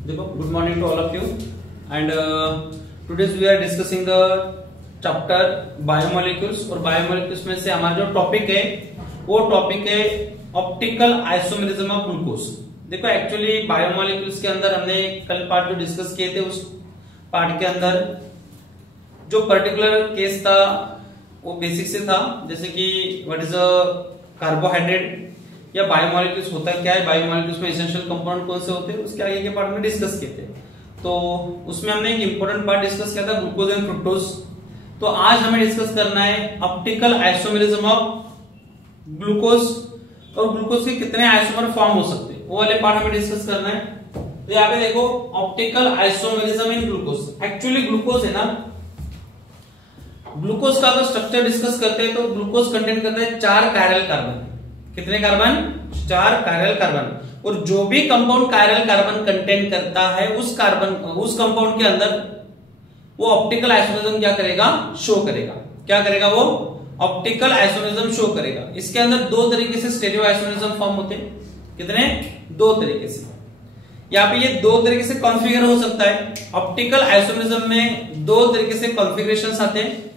देखो, good morning to all of you and today's we are discussing the chapter biomolecules. और biomolecules में से हमारा जो टॉपिक है वो टॉपिक है ऑप्टिकल आइसोमेरिज्म ऑफ ग्लूकोज। देखो, एक्चुअली बायोमोलिक्यूल्स के अंदर हमने कल पार्ट जो डिस्कस किए थे उस पार्ट के अंदर जो पर्टिकुलर केस था वो बेसिक से था, जैसे कि व्हाट इज अ कार्बोहाइड्रेट या बायोमोलिक्यूल्स होता क्या है, बायोमोलिक्यूल्स में एसेंशियल कंपाउंड कौन से होते हैं, उसके आगे के पार्ट में डिस्कस किए थे। तो उसमें हमने एक इंपॉर्टेंट पार्ट डिस्कस किया था ग्लूकोज एंड फ्रुक्टोज। तो आज हमें डिस्कस करना है ऑप्टिकल आइसोमेरिज्म ऑफ ग्लूकोज और ग्लूकोज के कितने आइसोमर फॉर्म हो सकते हैं, वो वाले पार्ट हमें डिस्कस करना है। तो यहाँ पे देखो, optical isomerism in glucose. Actually glucose है ना, ग्लूकोज का अगर स्ट्रक्चर डिस्कस करते हैं तो ग्लूकोज कंटेन करता है 4 कायरल कार्बन। कितने कार्बन? 4 chiral carbon. और जो भी कंपाउंड कायरल कार्बन कंटेन करता है उस कंपाउंड के अंदर वो ऑप्टिकल आइसोमेरिज्म क्या करेगा? शो करेगा। क्या करेगा? वो ऑप्टिकल आइसोमेरिज्म शो करेगा। इसके अंदर 2 तरीके से स्टेरियो आइसोमेरिज्म फॉर्म होते हैं। कितने? 2 तरीके से। यहाँ पे ये 2 तरीके से कॉन्फ़िगर हो सकता है। ऑप्टिकल आइसोमेरिज्म में 2 तरीके से कॉन्फ़िगरेशंस आते हैं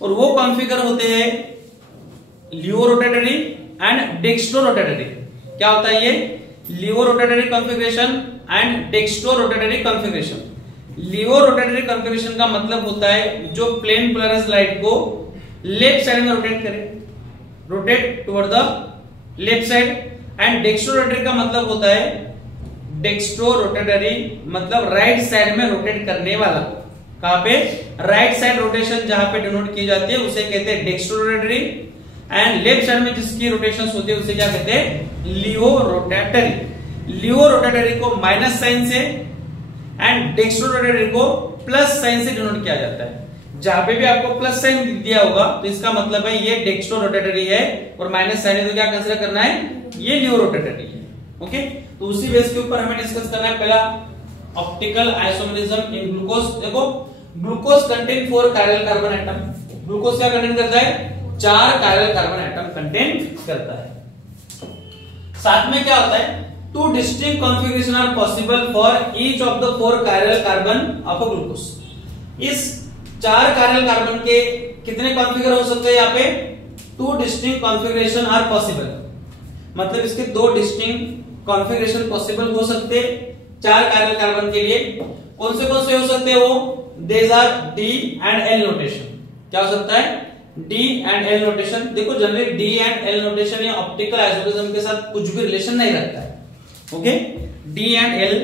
और वो कॉन्फ़िगर होते हैं laevo rotatory and dextro rotatory. क्या होता है ये? Laevo rotatory configuration and dextro rotatory configuration. Laevo rotatory configuration का मतलब होता है जो प्लेन पोलराइज्ड लाइट को लेफ्ट साइड में रोटेट करे, rotate toward the left side. And dextro rotatory का मतलब होता है डेक्स्ट्रो रोटेटरी मतलब राइट साइड में रोटेट करने वाला। कहां पे? राइट साइड रोटेशन जहां पे डिनोट की जाती है उसे कहते हैं dextro rotatory. And left side में जिसकी रोटेशन होती है उसे क्या कहते हैं? Laevo rotatory. लियो रोटेटरी को माइनस साइन से एंड डेक्स्ट्रो रोटेटरी को प्लस साइन से डिनोट किया जाता है। जहां पे भी आपको प्लस साइन दिया होगा तो इसका मतलब है ये डेक्स्ट्रो रोटेटरी है, और माइनस साइन है तो क्या कंसीडर करना है? ये लियो रोटेटरी है। ओके, तो उसी बेस के ऊपर हमें डिस्कस करना है पहला ऑप्टिकल आइसोमेरिज्म इन ग्लूकोज। देखो, glucose contain 4 chiral carbon atom. Glucose क्या कंटेन करता है? 4 कायरल कार्बन एटम कंटेन करता है। साथ में क्या होता है? 2 distinct configuration are possible for each of the 4 chiral carbon of a glucose. इस 4 कायरल कार्बन के कितने कॉन्फ़िगर हो सकते हैं? यहाँ पे 2 डिस्टिंक्ट कॉन्फ़िगरेशन आर पॉसिबल, मतलब इसके 2 डिस्टिंक्ट कॉन्फ़िगरेशन पॉसिबल हो सकते हैं 4 कायरल कार्बन के लिए। कौन से हो सकते हैं वो? These are D and L notation। क्या हो सकता है? D and L notation। देखो, generally D and L notation या ऑप्टिकल आइसोमेरिज्म के साथ कुछ भी रिलेशन नहीं रखता है। Okay, D and L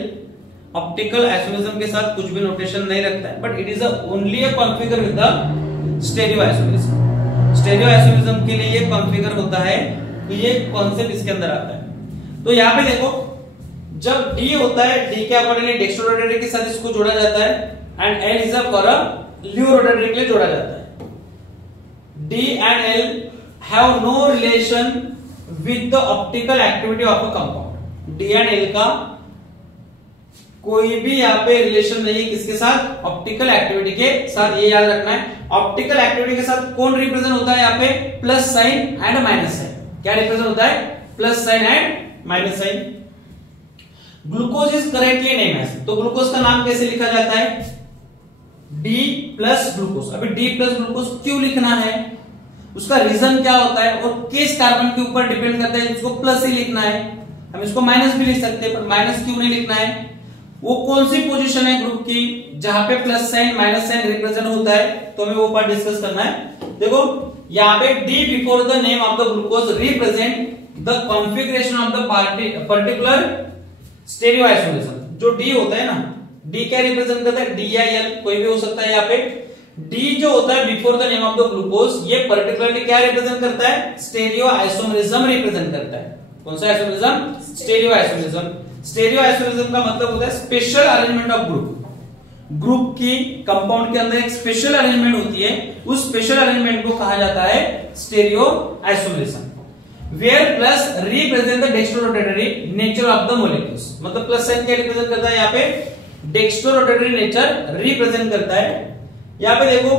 optical isomerism के साथ कुछ भी नोटेशन नहीं रखता है, but it is only a configure with the stereo isomerism. Stereo isomerism के लिए ये कॉन्फ़िगर होता है, तो ये कॉन्सेप्ट इसके अंदर आता है। तो यहाँ पे देखो, जब D होता है, D के अकॉर्डिंगली डेक्स्ट्रो रोटेटरी के साथ इसको जोड़ा जाता है and L is for a laevo rotatory के लिए जोड़ा जाता है। D and L have no relation with the optical activity of a compound. D and L का कोई भी यहाँ पे रिलेशन नहीं है किसके साथ? ऑप्टिकल एक्टिविटी के साथ। ये याद रखना है। ऑप्टिकल एक्टिविटी के साथ कौन रिप्रेजेंट होता है यहाँ पे? Plus sign and minus sign. क्या रिप्रेजेंट होता है? Plus sign and minus sign. Glucose is correctly name as, तो ग्लूकोज का नाम कैसे लिखा जाता है? D plus glucose. अभी D प्लस ग्लूकोज क्यों लिखना है, उसका रीजन क्या होता है, और किस कार्बन के ऊपर डिपेंड करता है? इसको प्लस ही लिखना है। हम इसको माइनस भी लिख सकते हैं, पर माइनस क्यों नहीं लिखना है? वो कौन सी पोजीशन है ग्रुप की जहां पे plus sign minus sign represent होता है, तो हमें वो पार्ट डिस्कस करना है। देखो, यहाँ पे D before the name of the glucose represent the configuration of the particular stereo isomerism. जो D होता है ना, D क्या रिप्रेजेंट करता है? D या L कोई भी हो सकता है। यहाँ पे D जो होता है before the name of the glucose, ये पर्टिकुलरली क्या रिप्रेजेंट करता है? स्टेरियो आइसोमेरिज्म रिप्रेजेंट करता है। कौन सा isomerism? Stereo isomerism. Stereo isomerism का मतलब होता है special arrangement of group. Group की कंपाउंड के अंदर एक स्पेशल अरेंजमेंट होती है, उस स्पेशल अरेंजमेंट को कहा जाता है stereo isomerism. Where plus represent the dextrorotatory nature of the molecules। मतलब प्लस साइन क्या रिप्रेजेंट करता है? यहाँ पे डेक्स्ट्रोरोटेटरी नेचर रिप्रेजेंट करता है। यहाँ पे देखो,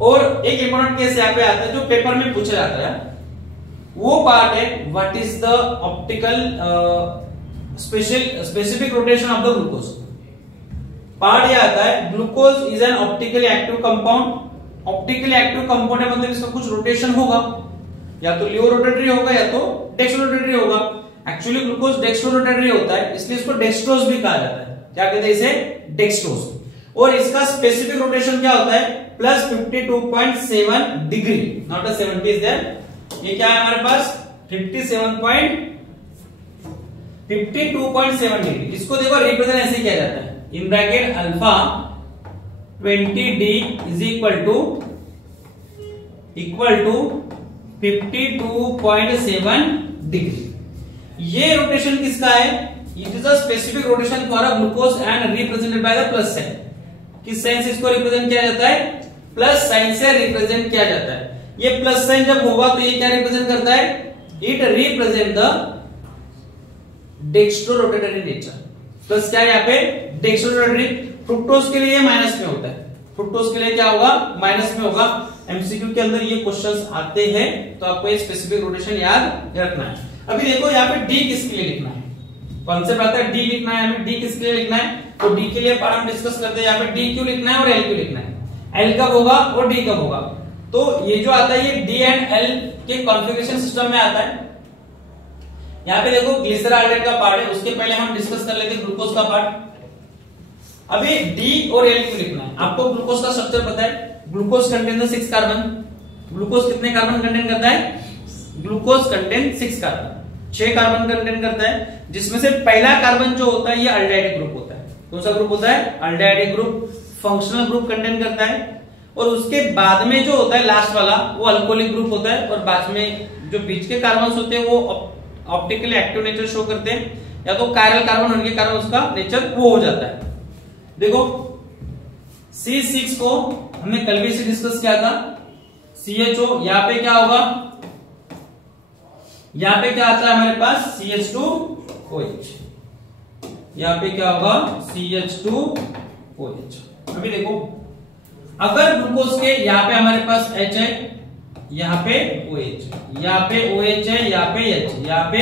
और एक इंपॉर्टेंट केस यहाँ पे आता है जो पेपर में पूछा जाता है, वो पार्ट है what is the optical specific rotation of the glucose. Part ये आता है glucose is an optically active compound. Optically active compound है मतलब इसका कुछ रोटेशन होगा, या तो लियो रोटेटरी होगा या तो डेक्स्ट्रो रोटेटरी होगा। एक्चुअली ग्लूकोज डेक्स्ट्रो रोटेटरी होता है, इसलिए इसको डेक्स्ट्रोज भी कहा जाता है। क्या कहते हैं इसे? डेक्स्ट्रोज। और इसका स्पेसिफिक रोटेशन क्या होता है? Plus 52.7 degree, not a 70 is there. ये क्या है हमारे पास? 52.7 डिग्री। इसको देखो रिप्रेजेंट ऐसे किया जाता है, in bracket alpha 20d is equal to 52.7 degree. ये रोटेशन किसका है? It is a specific rotation for a glucose and represented by the plus sign. किस साइन से इसको रिप्रेजेंट किया जाता है? प्लस साइन से रिप्रेजेंट किया जाता है। ये प्लस साइन जब होगा तो ये क्या रिप्रेजेंट करता है? It represent the dextro rotatory nature. Plus क्या है यहाँ पे? Dextro rotatory. फ्रुक्टोज के लिए माइनस में होता है, फ्रुक्टोज के लिए क्या होगा? माइनस में होगा। एमसीक्यू के अंदर ये क्वेश्चंस आते हैं, तो आपको ये स्पेसिफिक रोटेशन याद रखना है। अभी देखो यहाँ पे डी किसके लिए लिखना है, कॉन्सेप्ट आता है डी लिखना है, हमें डी किसके लिए लिखना है। तो डी के लिए पार्ट हम डिस्कस करते हैं। यहाँ पे डी क्यों लिखना है और एल क्यों लिखना है, एल कब होगा और डी कब होगा। तो ये जो आता है ये डी एंड एल के कॉन्फ़िगरेशन सिस्टम में आता है। यहाँ पे देखो ग्लिसरॉल्डेहाइड का पार्ट है, उसके पहले हम डिस्कस कर लेते हैं ग्लूकोज का पार्ट। अभी डी और एल क्यों लिखना है? आपको ग्लूकोज का स्ट्रक्चर पता है, ग्लूकोज कंटेन 6 कार्बन। ग्लूकोज कितने कार्बन कंटेन करता है? Glucose contain 6 carbon, 6 carbon contain करता है, जिसमें से पहला कार्बन जो होता है ये अल्डिहाइड ग्रुप होता है। कौन सा ग्रुप होता है? Aldehyde group. Functional group contain करता है। और उसके बाद में जो होता है लास्ट वाला वो अल्कोहलिक ग्रुप होता है। और बाद में जो बीच के कार्बन होते हैं वो ऑप्टिकली एक्टिव नेचर शो करते हैं, या तो कायरल कार्बन होने के कारण उसका नेचर वो हो जाता है। देखो C6 को हमने कल भी इसे डिस्कस किया था, CHO। यहाँ पे क्या होगा? यहाँ पे क्या आता है हमारे पास? CH2OH। यहाँ पे क्या होगा? CH2OH। अभी देखो अगर ग्लूकोज के यहाँ पे हमारे पास H है, यहाँ पे OH, यहाँ पे OH है, यहाँ पे H, यहाँ पे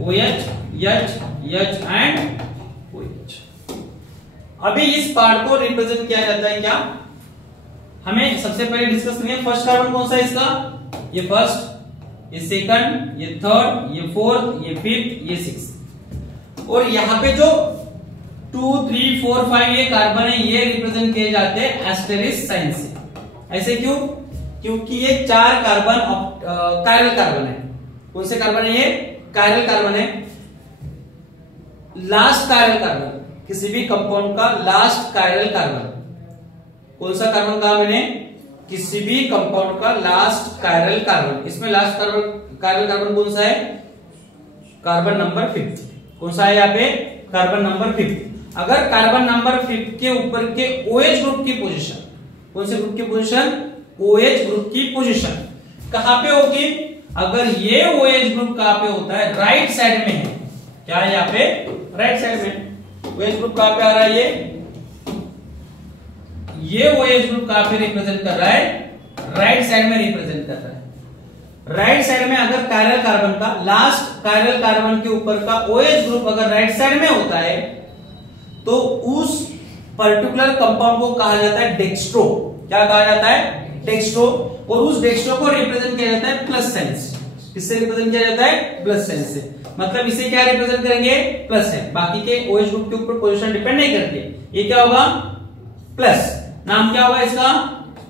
OH, H एंड OH। अभी इस पार्ट को रिप्रेजेंट किया जाता है क्या? हमें सबसे पहले डिस्कस करेंगे फर्स्ट कार्बन कौन सा है इसका? ये फर्स्ट, ये सेकंड, ये थर्ड, ये फोर्थ, ये फिफ्थ, ये सिक्स। और यहाँ पे जो 2, 3, 4, 5 ये कार्बन है ये रिप्रेजेंट किए जाते हैं एस्टेरिस्क साइन से। ऐसे क्यों? क्योंकि ये 4 कार्बन कायरल कार्बन है। कौन से कार्बन है ये? कायरल कार्बन है। लास्ट कायरल कार्बन, किसी भी कंपाउंड का लास्ट कायरल कार्बन। कौन सा कार्बन कहा मैंने? किसी भी कंपाउंड का लास्ट कायरल कार्बन। इसमें लास्ट कायरल कार्बन कौन सा है? Carbon number 5। कौन सा है यहाँ पे? Carbon number 5। अगर कार्बन नंबर 5 के ऊपर के OH ग्रुप की पोजीशन, कौन से ग्रुप की पोजीशन? OH ग्रुप की पोजीशन कहां पे होगी? अगर ये OH ग्रुप कहां पे होता है? राइट साइड में है। क्या है यहाँ पे? राइट साइड में। OH ग्रुप कहां पे आ रहा है? ये OH ग्रुप कहां पे रिप्रेजेंट कर रहा है? राइट साइड में रिप्रेजेंट कर रहा है। राइट साइड में अगर कायरल कार्बन का लास्ट कायरल कार्बन के ऊपर का OH ग्रुप अगर राइट साइड में होता है तो उस पर्टिकुलर कंपाउंड को कहा जाता है डेक्स्ट्रो। क्या कहा जाता है? डेक्स्ट्रो। और उस डेक्स्ट्रो को रिप्रेजेंट किया जाता है प्लस साइन से। किससे रिप्रेजेंट किया जाता है? प्लस साइन से। मतलब इसे क्या रिप्रेजेंट करेंगे? Plus sign. बाकी के OH ग्रुप के ऊपर पोजीशन डिपेंड नहीं करती। ये क्या होगा? प्लस। नाम क्या होगा इसका?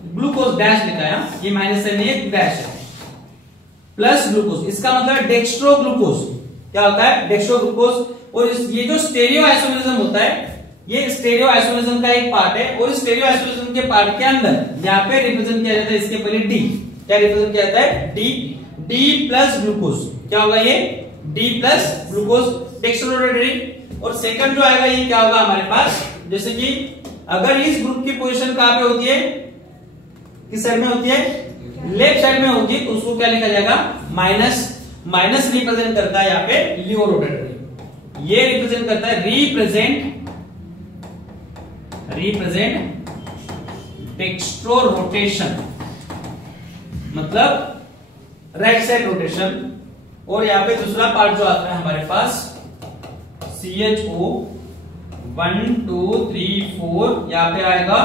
ग्लूकोज डैश लिखा है, ये माइनस साइन है, डैश है। प्लस ग्लूकोज, इसका मतलब है डेक्स्ट्रो ग्लूकोज। क्या होता है? Dextro glucose. और ये जो स्टेरियो आइसोमेरिज्म होता है, ये स्टेरियो आइसोमेरिज्म का एक पार्ट है। और स्टेरियो आइसोमेरिज्म के पार्ट के अंदर यहाँ पे रिप्रेजेंट किया जाता है, इसके पहले डी। क्या रिप्रेजेंट किया जाता है? D plus glucose. क्या होगा ये? D plus glucose, dextro rotatory. और सेकंड जो आएगा ये क्या होगा हमारे पास? जैसे कि अगर इस ग्रुप की पोजीशन कहां पे होती है? किस साइड में होती है? लेफ्ट साइड में होगी, तो उसको क्या लिखा जाएगा? माइनस। माइनस रिप्रेजेंट करता है यहाँ पे लियो रोटेटरी। ये रिप्रेजेंट करता है रिप्रेजेंट डेक्स्ट्रो रोटेशन, मतलब राइट साइड रोटेशन। और यहाँ पे दूसरा पार्ट जो आता है हमारे पास CHO 1 2 3 4 यहाँ पे आएगा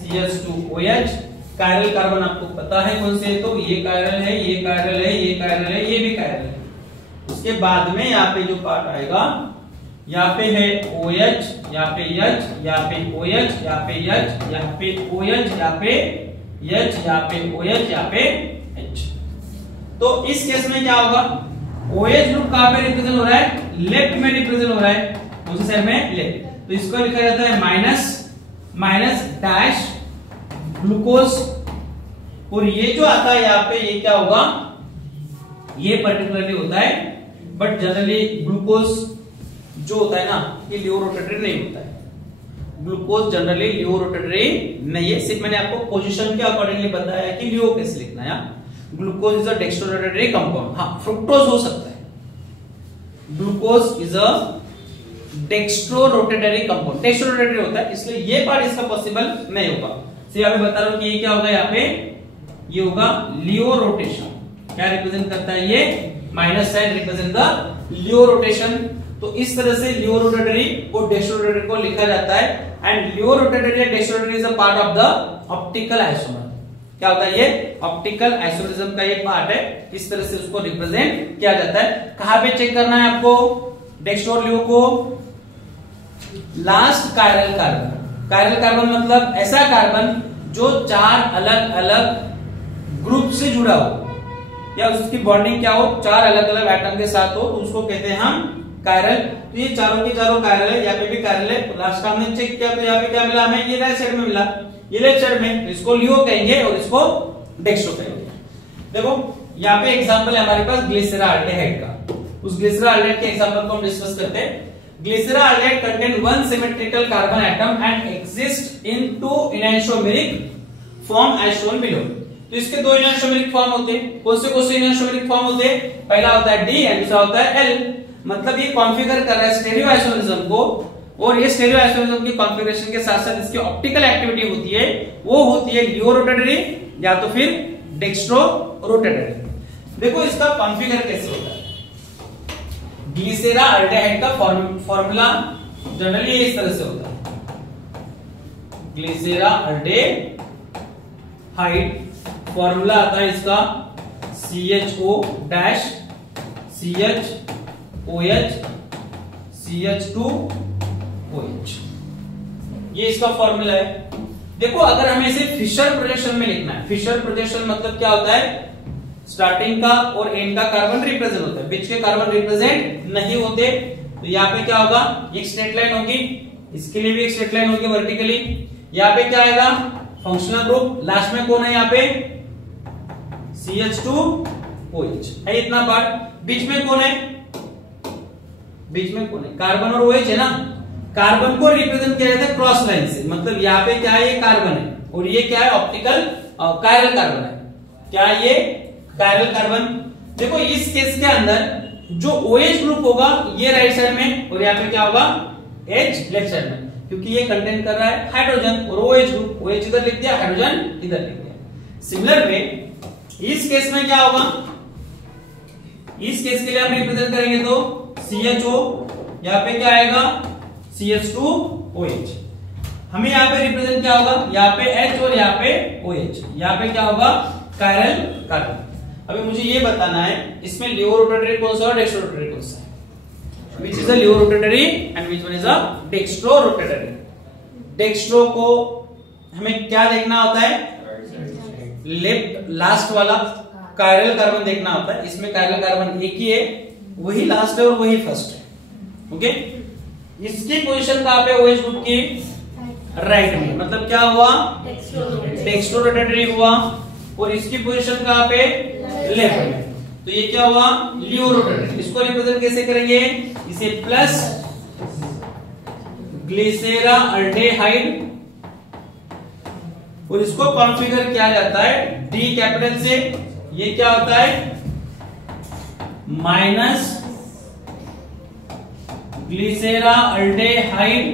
CH2OH। कायरल कार्बन आपको पता है कौन से, तो ये कायरल है, ये कायरल है, ये कायरल है, ये भी कायरल है। उसके बाद में यहाँ पे जो पार्ट आएगा, यहाँ पे है OH, यहाँ पे H, यहाँ पे OH, यहाँ पे H, यहाँ पे OH, यहाँ पे H, यहाँ पे OH, यहाँ पे H। तो इस केस में क्या होगा, OH ग्रुप कहां पे रिप्रेजेंट हो रहा है, लेफ्ट में रिप्रेजेंट हो रहा है, दूसरी साइड में लेफ्ट। तो इसको लिखा जाता है माइनस डैश ग्लूकोज। और ये जो आता है यहाँ पे, ये क्या होगा, ये पर्टिकुलरली होता है, बट जनरली ग्लूकोज जो होता है ना, ये लियो रोटेटरी नहीं होता है। ग्लूकोज जनरली लियो रोटेटरी नहीं है, सिर्फ मैंने आपको पोजीशन के अकॉर्डिंगली बताया कि लियो कैसे लिखना है। Glucose is a dextro rotatory compound. हाँ, फ्रुक्टोज हो सकता है। Glucose is a dextro rotatory compound, dextro rotatory होता है, इसलिए ये पार्ट इसका पॉसिबल नहीं होगा। यहाँ पे बता रहा हूं कि ये क्या होगा, यहाँ पे ये होगा लियो रोटेशन। क्या रिप्रेजेंट करता है ये, minus sign represent the laevo rotation. तो इस तरह से लियो रोटेटरी और डेक्स्ट्रो रोटेटरी को लिखा जाता है। And laevo rotatory and dextro rotatory is a part of the optical isomer. क्या होता है ये, ऑप्टिकल आइसोमरिज्म का ये पार्ट है, इस तरह से उसको रिप्रेजेंट किया जाता है। कहां पे चेक करना है आपको डेक्स्ट्रो और लियो को, last chiral carbon. Chiral carbon मतलब ऐसा कार्बन जो 4 अलग अलग ग्रुप से जुड़ा हो, या उसकी बॉन्डिंग क्या हो, 4 अलग अलग एटम के साथ हो, तो उसको कहते हैं हम कायरल। तो ये चारों के चारों कायरल है, यहाँ पे भी कायरल है। तो लास्ट का हमने चेक किया, तो यहाँ पे क्या मिला हमें, ये राइट साइड में मिला, ये लेफ्ट साइड में, इसको लियो कहेंगे और इसको डेक्स्ट्रो कहेंगे। देखो यहाँ पे एग्जांपल है हमारे पास ग्लिसरा अल्डेहाइड का। उस ग्लिसरा अल्डेहाइड के एग्जांपल को हम डिस्कस करते हैं। Glyceraldehyde contain 1 symmetrical carbon atom and exist in 2 enantiomeric form as shown below. तो इसके 2 एनाइसोमेरिक फॉर्म होते हैं। कौन से एनाइसोमेरिक फॉर्म होते हैं, पहला होता है D एंड दूसरा होता है L। मतलब ये कॉन्फ़िगर कर रहा है स्टेरियो आइसोमरिज्म को, और ये स्टेरियो आइसोमरिज्म की कॉन्फ़िगरेशन के साथ साथ इसकी ऑप्टिकल एक्टिविटी होती है, वो होती है लियो रोटेटरी या तो फिर डेक्स्ट्रो रोटेटरी। देखो इसका कॉन्फ़िगर कैसे होता है। ग्लिसरा अल्डेहाइड का फॉर्मूला जनरली इस तरह से होता है। ग्लिसरा अल्डेहाइड फॉर्मूला आता है इसका CHO डैश CHOH CH2OH, ये इसका फॉर्मूला है। देखो अगर हमें इसे फिशर प्रोजेक्शन में लिखना है, फिशर प्रोजेक्शन मतलब क्या होता है, स्टार्टिंग का और एंड का कार्बन रिप्रेजेंट होता है, बीच के कार्बन रिप्रेजेंट नहीं होते। तो यहाँ पे क्या होगा, एक स्ट्रेट लाइन होगी, इसके लिए भी एक स्ट्रेट लाइन होगी वर्टिकली। यहाँ पे क्या आएगा, फंक्शनल ग्रुप, लास्ट में कौन है यहाँ पे CH2OH है, इतना पार्ट। बीच में कौन है, बीच में कौन है, कार्बन और OH है ना। कार्बन को रिप्रेजेंट किया जाता है क्रॉस लाइन से, मतलब यहाँ पे क्या है, ये कार्बन है और ये क्या है, ऑप्टिकल कायरल कार्बन है। क्या ये कायरल कार्बन। देखो इस केस के अंदर जो OH ग्रुप होगा ये राइट साइड में, और यहाँ पे क्या होगा H लेफ्ट साइड में, क्योंकि ये कंटेन कर रहा है हाइड्रोजन। और OH ग्रुप, OH इधर लिख दिया, हाइड्रोजन इधर लिख दिया। सिमिलर वे इस केस में क्या होगा, इस केस के लिए हम रिप्रेजेंट करेंगे तो CHO, यहाँ पे क्या आएगा CH2OH। हमें यहाँ पे रिप्रेजेंट क्या होगा, यहाँ पे H और यहाँ पे OH, यहाँ पे क्या होगा कायरल कार्बन। अभी मुझे ये बताना है इसमें लियो रोटेटरी कौन सा और डेक्स्ट्रो रोटेटरी कौन सा है। Which is a laevo rotatory and which one is a dextro rotatory. Dextro को हमें क्या देखना होता है, लेफ्ट लास्ट वाला कायरल कार्बन देखना होता है। इसमें कायरल कार्बन एक ही है, वही लास्ट है और वही फर्स्ट है। ओके, इसकी पोजीशन कहां पे, OH ग्रुप की राइट में, मतलब क्या हुआ, डेक्स्ट्रो रोटेटरी हुआ। और इसकी पोजीशन कहां पे, लेफ्ट में, तो ये क्या हुआ, लियो रोटेटरी। इसको रिप्रेजेंट कैसे करेंगे, इसे प्लस ग्लिसरा अल्डेहाइड, और इसको कॉन्फ़िगर किया जाता है D कैपिटल से। ये क्या होता है, माइनस ग्लिसरा अल्डेहाइड,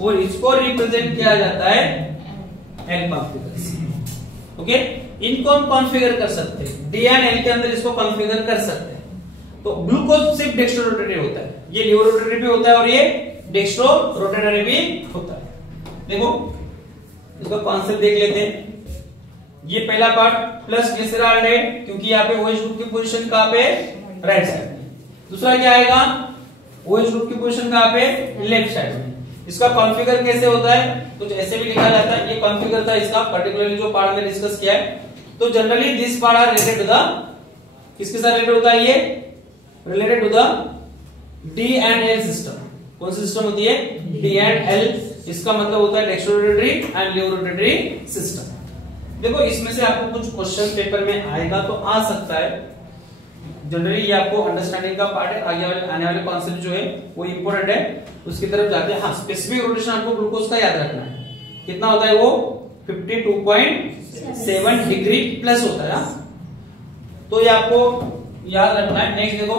और इसको रिप्रेजेंट किया जाता है L कॉन्फ़िगर से। ओके, इनको हम कॉन्फ़िगर कर सकते हैं, D एंड L के अंदर इसको कॉन्फ़िगर कर सकते हैं। तो ग्लूकोज सिर्फ डेक्स्ट्रो रोटेटरी होता है, ये लियो रोटेटरी भी होता है और ये डेक्स्ट्रो रोटेटरी भी होता है। देखो इसका कॉन्सेप्ट देख लेते हैं। ये पहला पार्ट प्लस ग्लिसरॉल्डेहाइड, क्योंकि यहाँ पे OH ग्रुप की पोजीशन कहाँ पे, राइट साइड में। दूसरा क्या आएगा, OH ग्रुप की पोजीशन कहाँ पे, लेफ्ट साइड में। इसका कॉन्फ़िगर कैसे होता है, कुछ ऐसे भी लिखा जाता है। ये कॉन्फ़िगर था इसका, पर्टिकुलरली जो पार्ट में डिस्कस किया है। तो generally this part are related to the, किसके साथ रिलेटेड होता है, ये related to the D and L system. कौन सी सिस्टम होती है, D and L। इसका मतलब होता है डेक्स्ट्रोरोटेटरी एंड लिवरोटेटरी सिस्टम। देखो इसमें से आपको कुछ क्वेश्चन पेपर में आएगा तो आ सकता है। जनरली ये आपको अंडरस्टैंडिंग का पार्ट है, आगे वाले आने वाले कॉन्सेप्ट जो है वो इंपॉर्टेंट है, उसकी तरफ जाते हैं। हाँ, स्पेसिफिक रोटेशन आपको ग्लूकोज का याद रखना है। कितना होता है वो, 52.7 डिग्री प्लस होता है। तो ये आपको याद रखना है। नेक्स्ट देखो,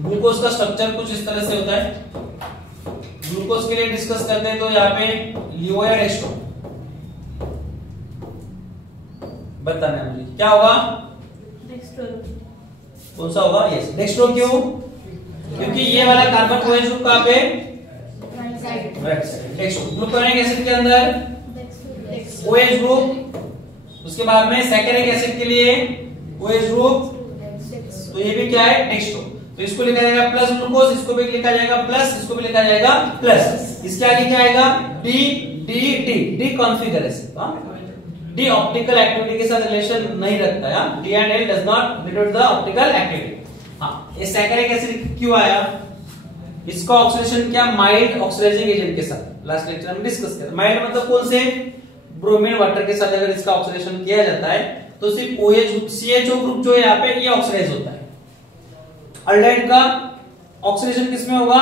ग्लूकोज का स्ट्रक्चर कुछ इस तरह से होता है। ग्लूकोज के लिए डिस्कस करते हैं तो यहाँ पे लियो या डेक्स्ट्रो बताना है मुझे, क्या होगा, डेक्स्ट्रो। कौन सा होगा, यस डेक्स्ट्रो। क्यों, क्योंकि ये वाला कार्बन OH ग्रुप कहाँ पे, right side, dextro. Gluconic acid के अंदर OH ग्रुप, उसके बाद में सैकेरिक एसिड के लिए OH ग्रुप, तो ये भी क्या है, डेक्स्ट्रो। तो इसको लिखा जाएगा प्लस ग्लूकोज, इसको भी लिखा जाएगा प्लस, इसको भी लिखा जाएगा प्लस। इसके आगे क्या आएगा, D D D D configuration. D optical activity के साथ रिलेशन नहीं रखता है। D and L does not relate the optical activity. हाँ, ये सैकेरिक एसिड क्यों आया, इसका ऑक्सीडेशन क्या, माइल्ड ऑक्सीडाइजिंग एजेंट के साथ लास्ट लेक्चर में डिस्कस किया। माइल्ड मतलब कौन से, ब्रोमीन वाटर के साथ अगर इसका ऑक्सीडेशन किया जाता है तो सिर्फ OH CHO ग्रुप जो है यहाँ पे ये ऑक्सीडाइज होता है। अल्डिहाइड का ऑक्सीडेशन किसमें होगा,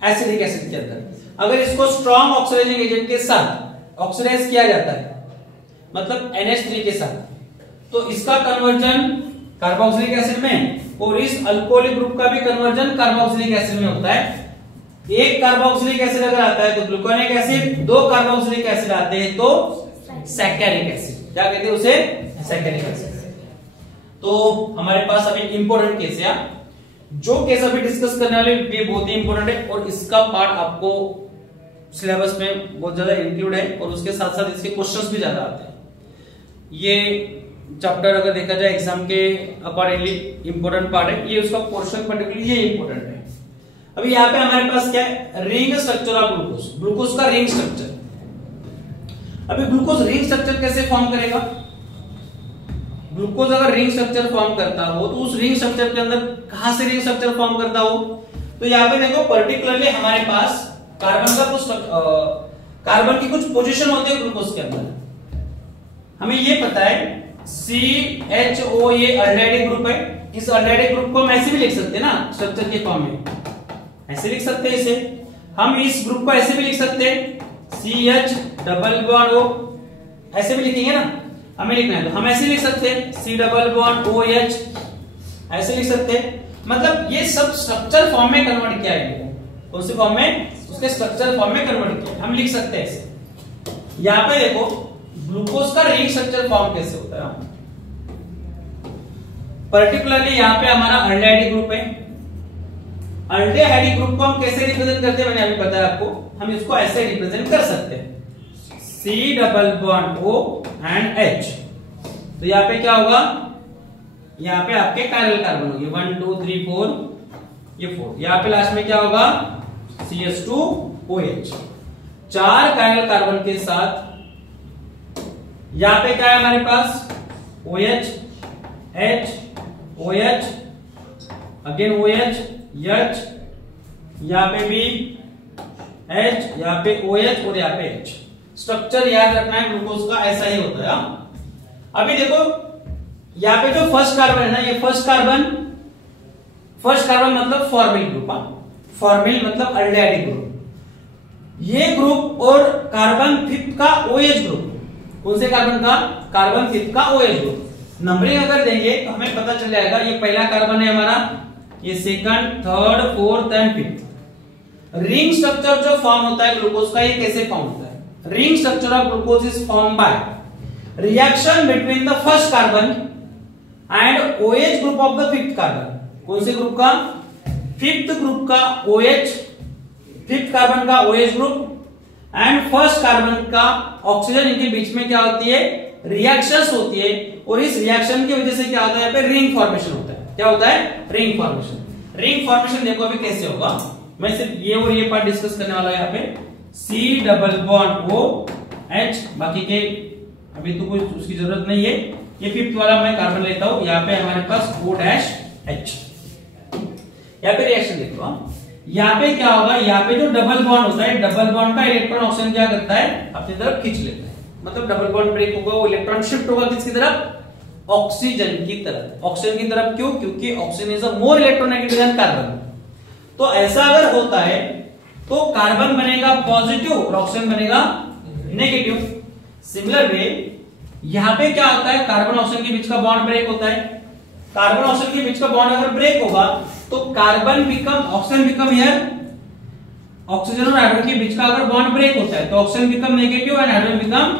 एसिडिक एसिड के अंदर। अगर इसको स्ट्रॉन्ग ऑक्सीडाइजिंग एजेंट के साथ ऑक्सीडाइज किया जाता है, मतलब NH3 के साथ, तो इसका कन्वर्जन कार्बोक्सिलिक एसिड में, और इस अल्कोहलिक ग्रुप का भी कन्वर्जन कार्बोक्सिलिक एसिड में होता है। एक कार्बोक्सिलिक एसिड अगर आता है तो ग्लूकोनिक एसिड, दो कार्बोक्सिलिक एसिड आते हैं तो सैकेरिक एसिड। क्या कहते हैं उसे, सैकेरिक एसिड। तो हमारे पास अभी इंपॉर्टेंट केस है, जो केस अभी डिस्कस करने वाले ये बहुत ही इंपॉर्टेंट है, और इसका पार्ट आपको सिलेबस में बहुत ज्यादा इंक्लूड है, और उसके साथ साथ इसके क्वेश्चंस भी ज्यादा आते हैं। ये चैप्टर अगर देखा जाए एग्जाम के अकॉर्डिंगली इंपॉर्टेंट पार्ट है, ये उसका पोर्शन पर्टिकुलरली ये इंपॉर्टेंट है। अभी यहाँ पे हमारे पास क्या है, ring structure of glucose, glucose का रिंग स्ट्रक्चर। अभी ग्लूकोज रिंग स्ट्रक्चर कैसे फॉर्म करेगा, ग्लूकोज अगर रिंग स्ट्रक्चर फॉर्म करता हो तो उस रिंग स्ट्रक्चर के अंदर कहां से रिंग स्ट्रक्चर फॉर्म करता हो, तो यहाँ पे देखो पर्टिकुलरली हमारे पास कार्बन का कुछ कार्बन की कुछ पोजीशन होती है ग्लूकोज के अंदर। हमें ये पता है CHO ये अल्डिहाइड ग्रुप है। इस अल्डिहाइड ग्रुप को हम ऐसे भी लिख सकते हैं ना, स्ट्रक्चर के फॉर्म में ऐसे लिख सकते हैं इसे। हम इस ग्रुप को ऐसे भी लिख सकते हैं CH डबल बॉन्ड O, ऐसे भी लिखेंगे ना, हमें लिखना है तो हम ऐसे लिख सकते हैं C डबल बॉन्ड OH, ऐसे लिख सकते हैं। मतलब ये सब स्ट्रक्चर फॉर्म में कन्वर्ट किया है, कौन से फॉर्म में, उसके स्ट्रक्चर फॉर्म में कन्वर्ट किया, हम लिख सकते हैं ऐसे। यहाँ पे देखो ग्लूकोज का रिंग स्ट्रक्चर फॉर्म कैसे होता है। पर्टिकुलरली यहाँ पे हमारा अल्डिहाइड ग्रुप है। अल्डिहाइड ग्रुप को हम कैसे रिप्रेजेंट करते हैं, मैंने अभी बताया आपको, हम इसको ऐसे रिप्रेजेंट कर सकते हैं C double bond O and H। तो यहाँ पे क्या होगा, यहाँ पे आपके कायरल कार्बन होंगे 1 2 3 4, ये 4। यहाँ पे लास्ट में क्या होगा CH2OH, 4 कायरल कार्बन के साथ। यहाँ पे क्या है हमारे पास OH H OH again OH H, यहाँ पे भी H, यहाँ पे OH और यहाँ पे H। स्ट्रक्चर याद रखना है ग्लूकोज का, ऐसा ही होता है। अभी देखो यहाँ पे जो फर्स्ट कार्बन है ना, ये फर्स्ट कार्बन मतलब फॉर्मिल ग्रुप, फॉर्मिल मतलब अल्डिहाइड ग्रुप। ये ग्रुप और कार्बन फिफ्थ का OH ग्रुप, कौन से कार्बन का, कार्बन फिफ्थ का OH ग्रुप। नंबरिंग अगर देंगे तो हमें पता चल जाएगा, ये पहला कार्बन है हमारा, ये second, third, fourth and fifth. Ring structure जो फॉर्म होता है ग्लूकोज का, ये कैसे फॉर्म होता है, ring structure of glucose is form by reaction between the first carbon and OH group of the fifth carbon. कौन से ग्रुप का, फिफ्थ ग्रुप का OH, फिफ्थ कार्बन का OH group and first carbon का oxygen, इनके बीच में क्या होती है, रिएक्शंस होती है, और इस रिएक्शन की वजह से क्या होता है, यहाँ पे रिंग फॉर्मेशन होता है। क्या होता है, रिंग फॉर्मेशन। रिंग फॉर्मेशन देखो अभी कैसे होगा, मैं सिर्फ ये और ये पार्ट डिस्कस करने वाला है यहाँ पे। C डबल बॉन्ड OH, बाकी के अभी तो कोई उसकी जरूरत नहीं है। ये फिफ्थ वाला मैं कार्बन लेता हूं, यहाँ पे हमारे पास OH, यहाँ पे रिएक्शन देखो। यहाँ पे क्या होगा, यहाँ पे जो डबल बॉन्ड होता है, डबल बॉन्ड का इलेक्ट्रॉन ऑक्सीजन क्या करता है, अपनी तरफ खींच लेता है, मतलब डबल बॉन्ड ब्रेक होगा, वो इलेक्ट्रॉन शिफ्ट होगा किसकी तरफ, ऑक्सीजन की तरफ। ऑक्सीजन की तरफ क्यों, क्योंकि oxygen is a more electronegative than carbon. तो ऐसा अगर होता है तो कार्बन बनेगा पॉजिटिव और ऑक्सीजन बनेगा नेगेटिव। सिमिलर वे यहां पे क्या होता है, कार्बन ऑक्सीजन के बीच का बॉन्ड ब्रेक होता है। कार्बन ऑक्सीजन के बीच का बॉन्ड अगर ब्रेक होगा तो carbon become oxygen become here, oxygen और हाइड्रोजन के बीच का अगर बॉन्ड ब्रेक होता है तो oxygen become negative and hydrogen become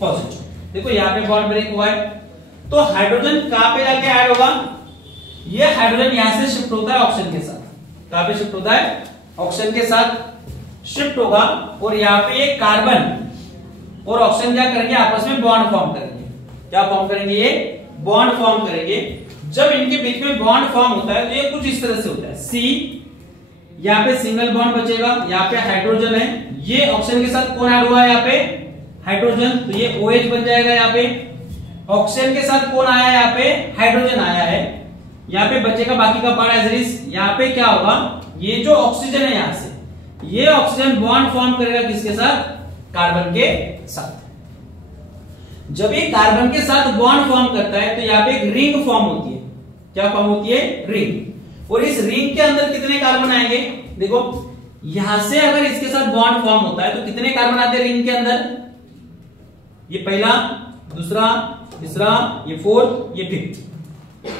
positive. देखो यहाँ पे बॉन्ड ब्रेक हुआ है, तो हाइड्रोजन कहां पे जाके ऐड होगा, ये हाइड्रोजन यहां से शिफ्ट होता है ऑक्सीजन के साथ। कहां पे शिफ्ट होता है, ऑक्सीजन के साथ शिफ्ट होगा, और यहाँ पे ये कार्बन और ऑक्सीजन क्या करेंगे, आपस में बॉन्ड फॉर्म करेंगे। क्या फॉर्म करेंगे, ये बॉन्ड फॉर्म करेंगे। जब इनके बीच में बॉन्ड फॉर्म होता है तो ये कुछ इस तरह से होता है। C, यहाँ पे सिंगल बॉन्ड बचेगा, यहाँ पे हाइड्रोजन है, ये ऑक्सीजन के साथ कौन ऐड हुआ है, यहाँ पे हाइड्रोजन, तो ये OH बन जाएगा। यहाँ पे ऑक्सीजन के साथ कौन आया है, यहाँ पे हाइड्रोजन आया है, यहाँ पे बचेगा बाकी का पार्ट एज इट इज। यहाँ पे क्या होगा, ये जो ऑक्सीजन है यहां से, ये ऑक्सीजन बॉन्ड फॉर्म करेगा किसके साथ, कार्बन के साथ। जब ये कार्बन के साथ बॉन्ड फॉर्म करता है तो यहाँ पे एक रिंग फॉर्म होती है। क्या फॉर्म होती है, रिंग। और इस रिंग के अंदर कितने कार्बन आएंगे, देखो यहां से अगर इसके साथ बॉन्ड फॉर्म होता है तो कितने कार्बन आते हैं रिंग के अंदर, ये पहला, दूसरा, तीसरा, ये फोर्थ, ये फिफ्थ।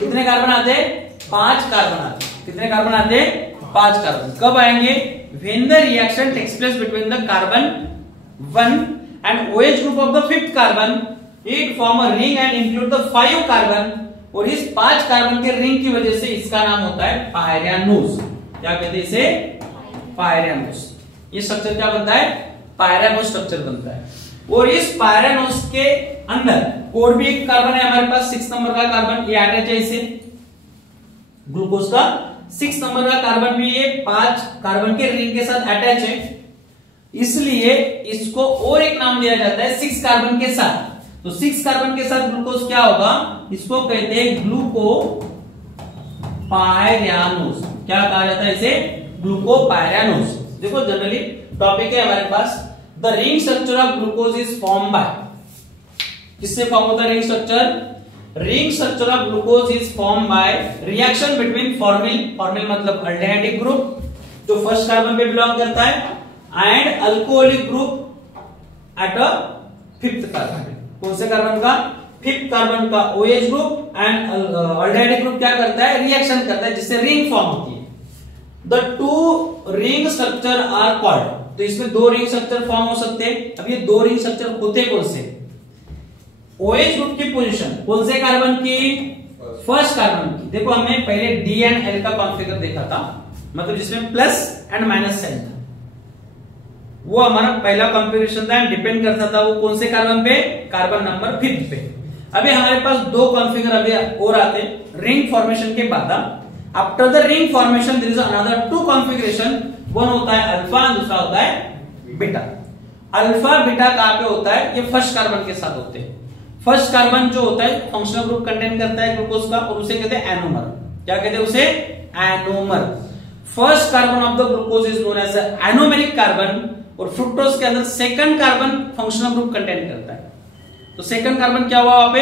कितने कार्बन आते हैं, 5 कार्बन आते हैं। कितने कार्बन आते हैं, 5 कार्बन। कब आएंगे, when the reaction takes place between the carbon 1 and OH group of the fifth carbon, it form a ring and include the 5 carbon, और इस 5 कार्बन के रिंग की वजह से इसका नाम होता है पायरियानोस। क्या कहते हैं इसे, पायरियानोस। ये स्ट्रक्चर क्या बनता है, पायरियानोस स्ट्रक्चर बनता है। और इस पायरियानोस के अंदर और भी एक कार्बन है हमारे पास, 6 नंबर का कार्बन, ये अटैच है इसे, ग्लूकोज का 6 नंबर का कार्बन भी ये 5 कार्बन के रिंग के साथ अटैच है, इसलिए इसको और एक नाम दिया जाता है 6 कार्बन के साथ। तो 6 कार्बन के साथ ग्लूकोज क्या होगा, इसको कहते हैं ग्लूकोपायरियानोस। क्या कहा जाता है इसे, ग्लूकोपायरियानोस। देखो जनरली टॉपिक है हमारे पास, the ring structure of glucose is form by, किससे फॉर्म होता है ring structure, ring structure of glucose is form by reaction between formyl, formyl मतलब अल्डेहाइडिक ग्रुप जो फर्स्ट कार्बन पे बिलोंग करता है, and alcoholic group at a fifth carbon. कौन से कार्बन का, फिफ्थ कार्बन का OH group, and aldehydic group क्या करता है, रिएक्शन करता है जिससे रिंग फॉर्म होती है। The 2 ring structure are called, तो इसमें 2 रिंग स्ट्रक्चर फॉर्म हो सकते हैं। अब ये 2 रिंग स्ट्रक्चर होते कौन से, OH ग्रुप की पोजीशन कौन से कार्बन की, फर्स्ट कार्बन की। देखो हमने पहले D एंड L का कॉन्फ़िगर देखा था, मतलब जिसमें प्लस एंड माइनस साइन था, वो हमारा पहला कॉन्फ़िगरेशन था, डिपेंड करता था वो कौन से कार्बन पे, कार्बन नंबर 5 पे। अभी हमारे पास 2 कॉन्फ़िगर अभी और आते रिंग फॉर्मेशन के बाद। After the ring formation there is another 2 configuration, one होता है अल्फा, दूसरा होता है बीटा। अल्फा बीटा कहां पे होता है, ये फर्स्ट कार्बन के साथ होते हैं। फर्स्ट कार्बन जो होता है फंक्शनल ग्रुप कंटेन करता है ग्लूकोज का, और उसे कहते हैं एनोमर। क्या कहते हैं उसे, anomer. First carbon of the glucose is known as anomeric carbon, और फ्रुक्टोज के अंदर second carbon functional group contain करता है। तो सेकंड कार्बन क्या हुआ वहां पे,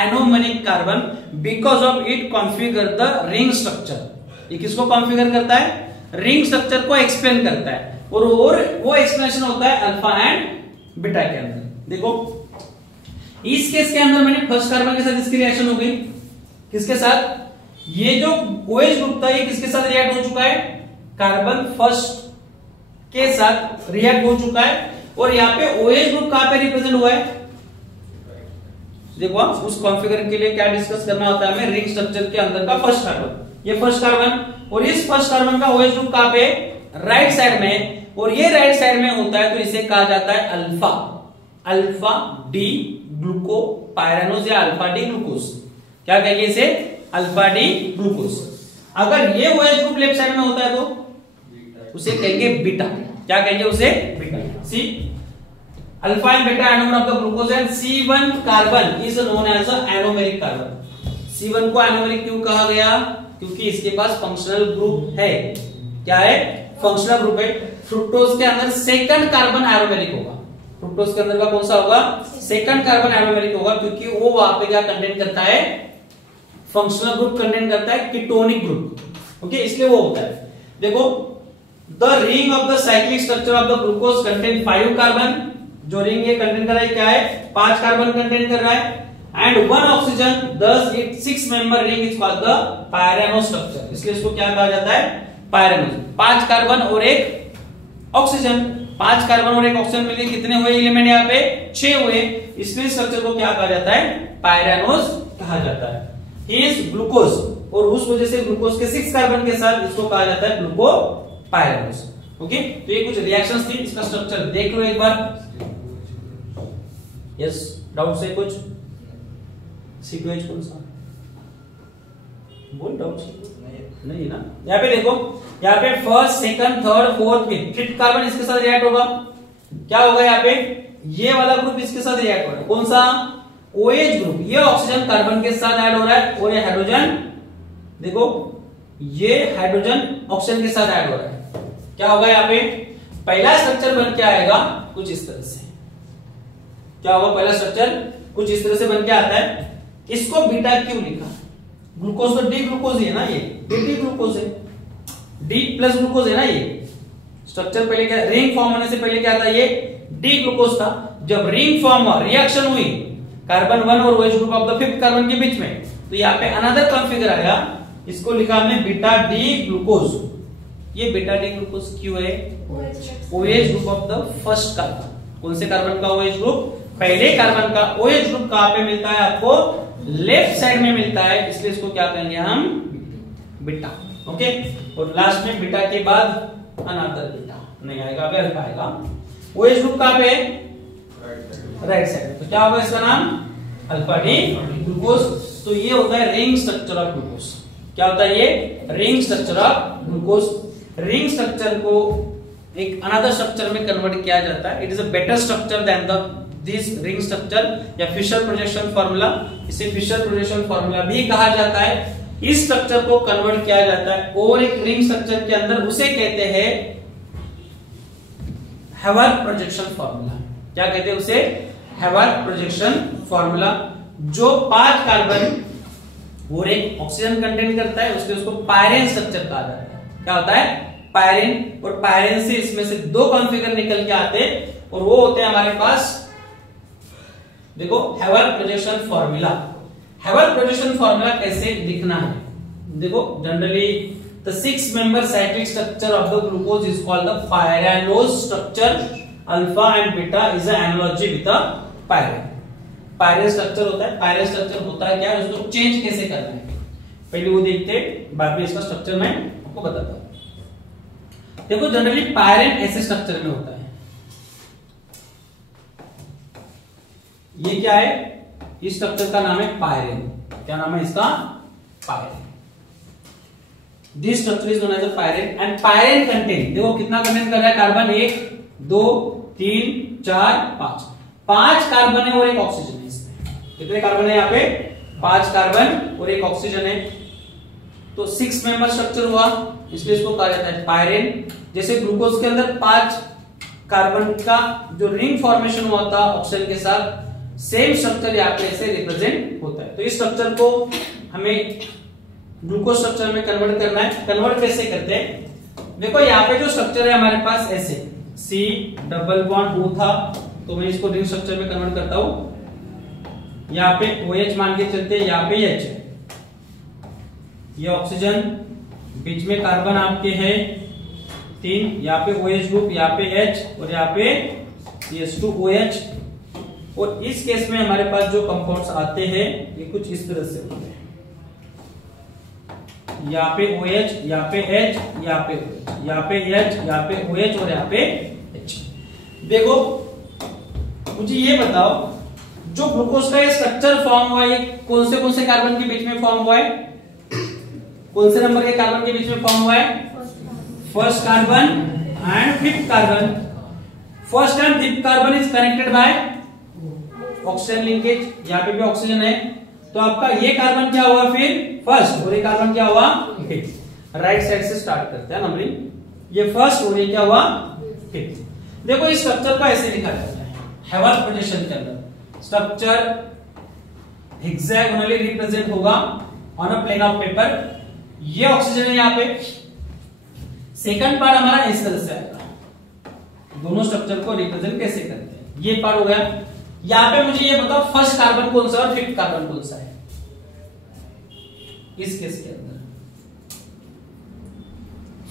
anomeric carbon, because of it configure the ring structure. ये किसको कॉन्फ़िगर करता है, रिंग स्ट्रक्चर को एक्सप्लेन करता है, और वो एक्सप्लेनेशन होता है अल्फा एंड बीटा के अंदर। देखो इस केस के अंदर मैंने फर्स्ट कार्बन के साथ इसकी रिएक्शन हो गई, किसके साथ, ये जो OH ग्रुप था ये किसके साथ रिएक्ट हो चुका है, कार्बन फर्स्ट के साथ रिएक्ट हो चुका है। और यहाँ पे OH ग्रुप कहां पे रिप्रेजेंट हुआ है, देखो उस कॉन्फ़िगर के लिए क्या डिस्कस करना होता है हमें, रिंग स्ट्रक्चर के अंदर का फर्स्ट कार्बन। ये फर्स्ट कार्बन, और इस फर्स्ट कार्बन का OH ग्रुप कहां पे, राइट साइड में, और ये राइट साइड में होता है तो इसे कहा जाता है अल्फा, अल्फा डी ग्लूको पायरानोज या अल्फा डी ग्लूकोज। क्या कहेंगे इसे, अल्फा डी ग्लूकोज। अगर ये OH ग्रुप लेफ्ट साइड में होता है तो उसे कहेंगे बीटा। क्या कहेंगे उसे, beta. See alpha and beta anomer of the glucose and C1 carbon is known as a anomeric carbon. C1 को एनोमेरिक क्यों कहा गया, क्योंकि इसके पास फंक्शनल ग्रुप है। क्या है, फंक्शनल ग्रुप है। फ्रुक्टोज के अंदर सेकंड कार्बन एरोमेरिक होगा, फ्रुक्टोज के अंदर का कौन सा होगा, सेकंड कार्बन एरोमेरिक होगा, क्योंकि वो वहां पे क्या कंटेंट करता है, फंक्शनल ग्रुप कंटेंट करता है, कीटोनिक ग्रुप। ओके, इसलिए वो होता है। देखो, the ring of the cyclic structure of the glucose contain 5 carbon. जो रिंग ये कंटेंट कर रहा है क्या है, 5 कार्बन कंटेंट कर रहा है, and 1 oxygen, thus it 6 member ring is called the pyranose structure। इसलिए इसको क्या कहा जाता है, पायरानोज। 5 कार्बन और 1 ऑक्सीजन, 5 कार्बन और 1 ऑक्सीजन मिलकर कितने हुए एलिमेंट, यहाँ पे 6 हुए, इसलिए स्ट्रक्चर को क्या कहा जाता है, पायरानोज कहा जाता है। ही इज ग्लूकोज, और उस वजह से ग्लूकोज के 6 कार्बन के साथ इसको कहा जाता है ग्लूको पायरानोज। ओके, तो ये कुछ रिएक्शंस थी, इसका स्ट्रक्चर देख लो एक बार। यस, डाउट से कुछ, सीक्वेंस कौन सा बोल, डाउट नहीं ना। यहाँ पे देखो, यहाँ पे first, second, third, fourth, fifth carbon इसके साथ रिएक्ट होगा। क्या होगा यहाँ पे, ये वाला ग्रुप इसके साथ रिएक्ट हो रहा है, कौन सा, OH ग्रुप। ये ऑक्सीजन कार्बन के साथ ऐड हो रहा है, और ये हाइड्रोजन, देखो ये हाइड्रोजन ऑक्सीजन के साथ ऐड हो रहा है। क्या होगा यहाँ पे, पहला स्ट्रक्चर बन के आएगा कुछ इस तरह से। क्या होगा, पहला स्ट्रक्चर कुछ इस तरह से बन के आता है। इसको बीटा क्यों लिखा, ग्लूकोज तो डी ग्लूकोज है ना, ये डी ग्लूकोज है, डी प्लस ग्लूकोज है ना। ये स्ट्रक्चर पहले क्या, रिंग फॉर्म होने से पहले क्या था, ये डी ग्लूकोज था। जब रिंग फॉर्म हुआ, रिएक्शन हुई कार्बन 1 और OH group of the 5th carbon के बीच में, तो यहाँ पे अनदर कॉन्फिगर आया, इसको लिखा हमने बीटा डी ग्लूकोज। ये बीटा डी ग्लूकोज क्यों है, OH group of the first carbon. कौन से कार्बन का OH ग्रुप, पहले कार्बन का OH ग्रुप कहां पे मिलता है आपको, लेफ्ट साइड में मिलता है, इसलिए इसको क्या कहेंगे हम, बीटा। ओके, और लास्ट में बीटा के बाद अनदर बीटा नहीं आएगा, अल्फा आएगा। OH ग्रुप कहां पे, राइट साइड, तो क्या होगा इसका नाम, अल्फा डी ग्लूकोज। तो ये होता है रिंग स्ट्रक्चर ऑफ ग्लूकोज। क्या होता है ये, ring structure of glucose. Ring structure को एक अनदर स्ट्रक्चर में कन्वर्ट किया जाता है। It is a better structure than the this ring structure या फिशर प्रोजेक्शन फार्मूला। इसे फिशर प्रोजेक्शन फार्मूला भी कहा जाता है। इस स्ट्रक्चर को कन्वर्ट किया जाता है और एक रिंग स्ट्रक्चर के अंदर, उसे कहते हैं हैवर्थ प्रोजेक्शन फार्मूला। क्या कहते हैं उसे, हैवर्थ प्रोजेक्शन फार्मूला। जो 5 कार्बन और 1 ऑक्सीजन कंटेंट करता है, उसके उसको पायरेन स्ट्रक्चर कहा जाता है। क्या होता है, पायरेन। और पायरेन से इसमें से 2 कॉन्फिगर निकल के आते हैं, और वो होते हैं हमारे पास, देखो, हैवर्थ प्रोजेक्शन फार्मूला। हैवर्थ प्रोजेक्शन फार्मूला कैसे लिखना है, देखो, generally the 6 member cyclic structure of the glucose is called the pyranose structure. Alpha and beta is an analogy with the pyrene. Pyran structure होता है। पायरेन स्ट्रक्चर होता है क्या, उसको चेंज कैसे करना है, पहले वो देखते हैं, बाद में इसका स्ट्रक्चर मैं आपको बताता हूं। देखो, जनरली पायरेन ऐसे स्ट्रक्चर में होता है। ये क्या है, इस स्ट्रक्चर का नाम है पायरेन। क्या नाम है इसका, pyran. This structure is known as a pyran and pyran contain, देखो कितना कंटेन कर रहा है, कार्बन 1 2 3 4 5, 5 कार्बन है और 1 ऑक्सीजन है। इसमें कितने कार्बन है, यहाँ पे 5 कार्बन और 1 ऑक्सीजन है, तो 6 मेंबर स्ट्रक्चर हुआ, इसलिए इसको कहा जाता है पायरेन। जैसे ग्लूकोज के अंदर 5 कार्बन का जो रिंग फॉर्मेशन हुआ था ऑक्सीजन के साथ, सेम स्ट्रक्चर यहाँ पे ऐसे रिप्रेजेंट होता है। तो इस स्ट्रक्चर को हमें ग्लूकोज स्ट्रक्चर में कन्वर्ट करना है। कन्वर्ट कैसे करते हैं, देखो यहाँ पे जो स्ट्रक्चर है हमारे पास ऐसे, C डबल बॉन्ड O था, तो मैं इसको रिंग स्ट्रक्चर में कन्वर्ट करता हूं। यहाँ पे OH मान के चलते हैं, यहाँ पे H है, ये ऑक्सीजन, बीच में कार्बन आपके है 3, यहाँ पे OH ग्रुप, यहाँ पे H और यहाँ पे H2OH। और इस केस में हमारे पास जो कंपाउंड्स आते हैं ये कुछ इस तरह से होते हैं। यहाँ पे OH, यहाँ पे H, यहाँ पे OH, यहाँ पे H, यहाँ पे OH और यहाँ पे H। देखो मुझे ये बताओ, जो ग्लूकोज का ये स्ट्रक्चर फॉर्म हुआ है कौन से कार्बन के बीच में फॉर्म हुआ है? कौन से नंबर के कार्बन के बीच में फॉर्म हुआ है? First carbon and fifth carbon. First and fifth carbon is connected by oxygen linkage. यहाँ पे भी ऑक्सीजन है, तो आपका ये कार्बन क्या हुआ फिर फर्स्ट और ये कार्बन क्या हुआ फिफ्थ। राइट साइड से स्टार्ट करते हैं नंबरिंग। ये फर्स्ट और ये क्या हुआ फिफ्थ। देखो इस स्ट्रक्चर को ऐसे लिखा जाता है हैवर्थ पोजीशन के अंदर। स्ट्रक्चर हेक्सागोनली रिप्रेजेंट होगा on a plane of paper. ये ऑक्सीजन है यहाँ पे। सेकंड पार्ट हमारा इस तरह से आएगा। दोनों स्ट्रक्चर को रिप्रेजेंट कैसे करते हैं, ये पार्ट हो गया। यहाँ पे मुझे ये बताओ फर्स्ट कार्बन कौन सा और फिफ्थ कार्बन कौन सा है इस केस के अंदर?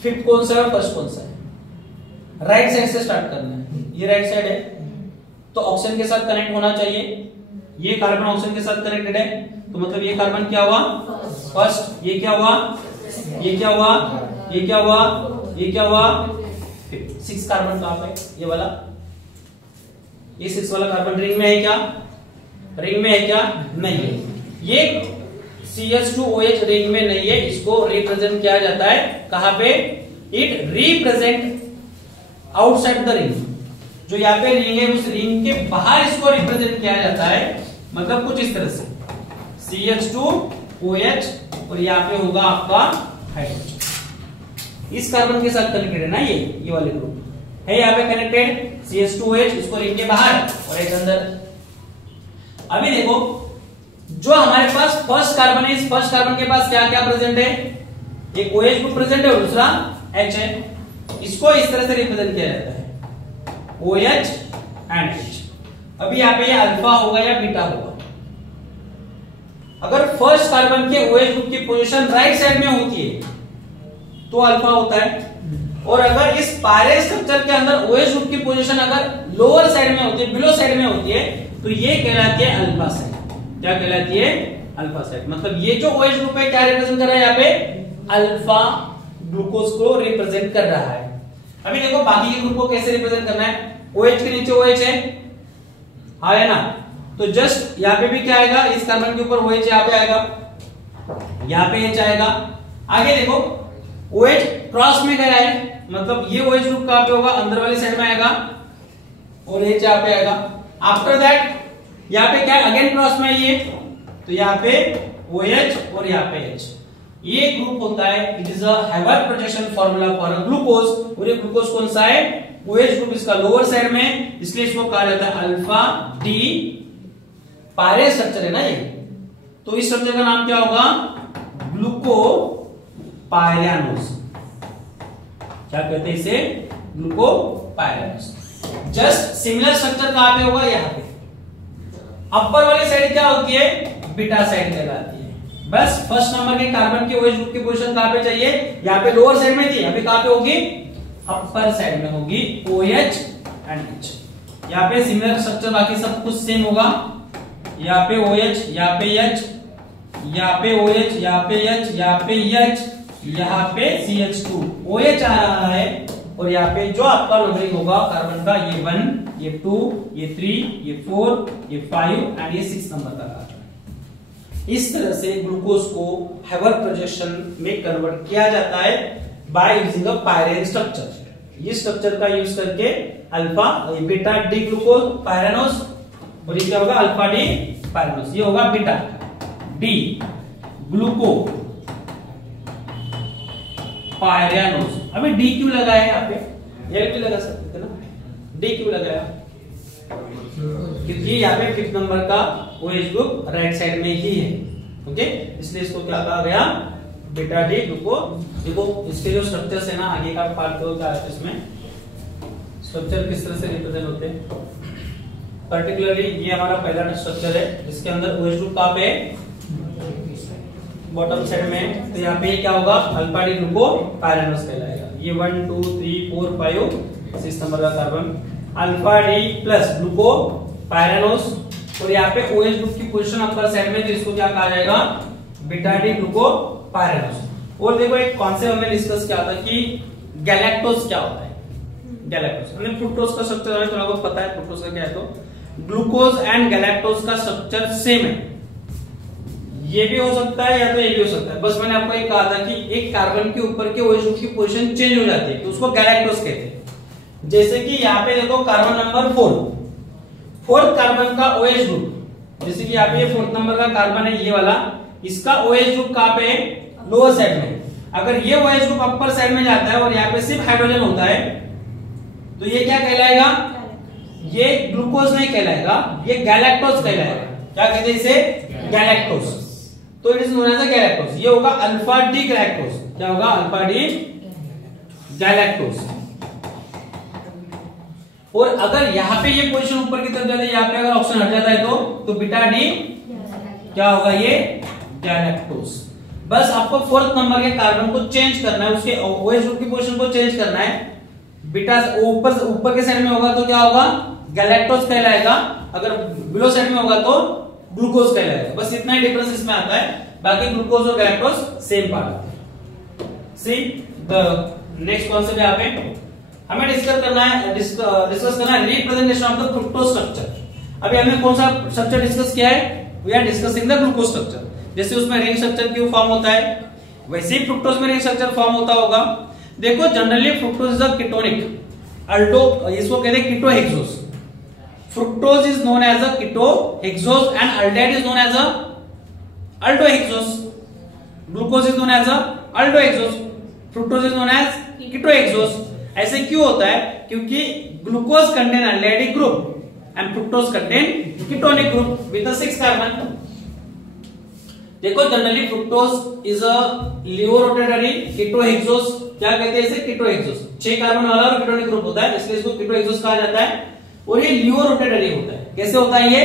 फिफ्थ कौन सा है और फर्स्ट कौन सा है? राइट साइड से स्टार्ट करना है। ये राइट साइड है तो ऑक्सीजन के साथ कनेक्ट होना चाहिए। ये कार्बन ऑक्सीजन के साथ कनेक्टेड है, तो मतलब ये कार्बन क्या हुआ फर्स्ट। ये क्या हुआ, ये क्या हुआ, ये क्या हुआ, ये क्या हुआ फिफ्थ। 6 कार्बन कहां पे? ये वाला, ये 6 वाला कार्बन रिंग में है क्या? रिंग में है क्या? नहीं है। ये CH2OH रिंग में नहीं है। इसको रिप्रेजेंट किया जाता है कहां पे? It represent outside the ring. जो यहाँ पे रिंग है उस रिंग के बाहर इसको रिप्रेजेंट किया जाता है। मतलब कुछ इस तरह से CH2OH और यहाँ पे होगा आपका हाइड्रोजन। इस कार्बन के साथ कनेक्टेड है ना, ये वाले ग्रुप है यहाँ पे कनेक्टेड। CH2OH इसको रिंग के बाहर और एक अंदर। अभी देखो जो हमारे पास फर्स्ट कार्बन है, इस फर्स्ट कार्बन के पास क्या क्या प्रेजेंट है? एक OH ग्रुप प्रेजेंट है और दूसरा H है। इसको इस तरह से रिप्रेजेंट किया जाता है OH एंड H। अभी यहाँ पे ये अल्फा होगा या बीटा होगा। अगर फर्स्ट कार्बन के OH ग्रुप की पोजीशन राइट साइड में होती है तो अल्फा होता है, और अगर इस पायरेट स्ट्रक्चर के अंदर OH ग्रुप की पोजीशन अगर लोअर साइड में होती है, बिलो साइड में होती है, तो ये कहलाती है अल्फा साइड। क्या कहलाती है? Alpha side. मतलब ये जो OH ग्रुप है क्या रिप्रेजेंट कर रहा है? यहाँ पे अल्फा ग्लूकोज को रिप्रेजेंट कर रहा है। अभी देखो बाकी के ग्रुप को कैसे रिप्रेजेंट करना है। OH के नीचे OH है, हाँ है ना, तो जस्ट यहाँ पे भी क्या आएगा? इस कार्बन के ऊपर OH यहाँ पे आएगा, यहाँ पे H आएगा। आगे देखो OH क्रॉस में गया है, मतलब ये OH ग्रुप कहां पे होगा? अंदर वाली साइड में आएगा और H यहाँ पे आएगा। आफ्टर दैट यहाँ पे क्या अगेन क्रॉस में ये, तो यहाँ पे OH और यहाँ पे H। ये ग्रुप होता है, it is a हैवर्थ projection formula for a glucose. और ये ग्लूकोज कौन सा है? OH ग्रुप इसका लोअर साइड में, इसलिए इसको कहा जाता है अल्फा डी। पायरेट स्ट्रक्चर है ना ये, तो इस स्ट्रक्चर का नाम क्या होगा? ग्लूको पायरियानोस। क्या कहते हैं इसे? ग्लूको पायरियानोस। जस्ट सिमिलर स्ट्रक्चर कहां पे होगा? यहाँ पे। अपर वाली साइड क्या होती है? बीटा साइड कहलाती है। बस फर्स्ट नंबर के कार्बन के OH ग्रुप की पोजीशन कहां पे चाहिए? यहाँ पे लोअर साइड में थी, अभी कहां पे होगी? अपर साइड में होगी OH एंड H। यहाँ पे सिमिलर स्ट्रक्चर, बाकी सब कुछ सेम होगा। यहाँ पे OH, यहाँ पे H, यहाँ पे OH, यहाँ पे H, यहाँ पे H, यहाँ पे CH2OH आ रहा है। और यहाँ पे जो आपका नंबरिंग होगा कार्बन का, ये 1, ये 2, ये 3, ये 4, ये 5 एंड ये 6 नंबर का कार्बन। इस तरह से ग्लूकोज को हैवर्थ प्रोजेक्शन में कन्वर्ट किया जाता है by using a pyran structure. ये स्ट्रक्चर का यूज करके alpha beta D glucose pyranose, और ये क्या होगा? Alpha D pyranose. ये होगा बीटा डी ग्लूको पायरियानोस। अभी डी क्यों लगाया यहाँ पे? एल भी लगा सकते थे ना, डी क्यों लगाया? क्योंकि यहाँ पे 5th नंबर का OH ग्रुप राइट साइड में ही है। ओके, इसलिए इसको क्या कहा गया? Beta D ग्लूको। देखो इसके जो स्ट्रक्चर्स है ना, आगे का पार्ट तो क्या है, इसमें स्ट्रक्चर किस तरह से रिप्रेजेंट होते हैं। पर्टिकुलरली ये हमारा पहला स्ट्रक्चर है, जिसके अंदर OH ग्रुप कहां पे है? बॉटम साइड में। तो यहाँ पे क्या होगा? अल्फा डी ग्लूको पायरानोस कहलाएगा। ये 1 2 3 4 5 6 नंबर का कार्बन अल्फा डी प्लस ग्लूको पायरानोस। और यहाँ पे OH ग्रुप की पोजीशन अपर साइड में, तो इसको क्या कहा जाएगा? Beta D ग्लूको पायरानोस। और देखो एक कॉन्सेप्ट हमने डिस्कस किया था कि गैलेक्टोज क्या होता है। गैलेक्टोज हमने फ्रुक्टोज का स्ट्रक्चर थोड़ा बहुत पता है, फ्रुक्टोज का क्या है। तो ग्लूकोज एंड गैलेक्टोज का स्ट्रक्चर सेम है, ये भी हो सकता है या तो ये भी हो सकता है। बस मैंने आपको ये कहा था कि एक कार्बन के ऊपर के OH ग्रुप की पोजीशन चेंज हो जाती है तो उसको गैलेक्टोज कहते हैं। जैसे कि यहाँ पे देखो कार्बन नंबर 4, फोर्थ कार्बन का OH ग्रुप, जैसे कि यहाँ पे ये फोर्थ नंबर का कार्बन है ये वाला, इसका OH ग्रुप कहाँ पे है, लोअर साइड में। अगर ये OH ग्रुप अपर साइड में जाता है और यहाँ पे सिर्फ हाइड्रोजन होता है तो ये क्या कहलाएगा, ये ग्लूकोज नहीं कहलाएगा, ये गैलेक्टोज कहलाएगा। क्या कहते हैं इसे, गैलेक्टोज। तो it is known as galactose. ये होगा अल्फा डी गैलेक्टोज। क्या होगा, अल्फा डी गैलेक्टोज। और अगर यहाँ पे ये पोजीशन ऊपर की तरफ जाती है, यहाँ पे अगर ऑप्शन हट जाता है तो बीटा डी क्या होगा, ये गैलेक्टोज। बस आपको फोर्थ नंबर के कार्बन को चेंज करना है, उसके OH ग्रुप की पोजीशन को चेंज करना है। बीटा ऊपर के साइड में होगा तो क्या होगा, गैलेक्टोज कहलाएगा, अगर बिलो साइड में होगा तो ग्लूकोज कहलाएगा। बस इतना ही डिफरेंस इसमें आता है, बाकी ग्लूकोज और गैलेक्टोज सेम पार्ट आते हैं। सी द नेक्स्ट कॉन्सेप्ट यहाँ पे हमें डिस्कस करना है representation of the fructose structure. अभी हमने कौन सा स्ट्रक्चर डिस्कस किया है, we are discussing the glucose structure. जैसे उसमें रिंग स्ट्रक्चर क्यों फॉर्म होता है, वैसे ही फ्रुक्टोज में रिंग स्ट्रक्चर फॉर्म होता होगा। देखो generally fructose is a ketonic aldo, इसको कहते हैं कीटोहेक्सोज। Fructose is known as a ketohexose and aldehyde is known as a aldohexose. Glucose is known as a aldohexose. Fructose is known as ketohexose. ऐसे क्यों होता है, क्योंकि glucose contain aldehydic group and fructose contain ketonic group with a 6 carbon. देखो generally fructose is अ लियोरोटेटरी कीटोहेक्सोज। क्या कहते हैं इसे, कीटोहेक्सोज। 6 कार्बन वाला और कीटोनिक ग्रुप होता है, इसलिए इसको कीटोहेक्सोज कहा जाता है। और ये लियो रोटेटरी होता है। कैसे होता है ये,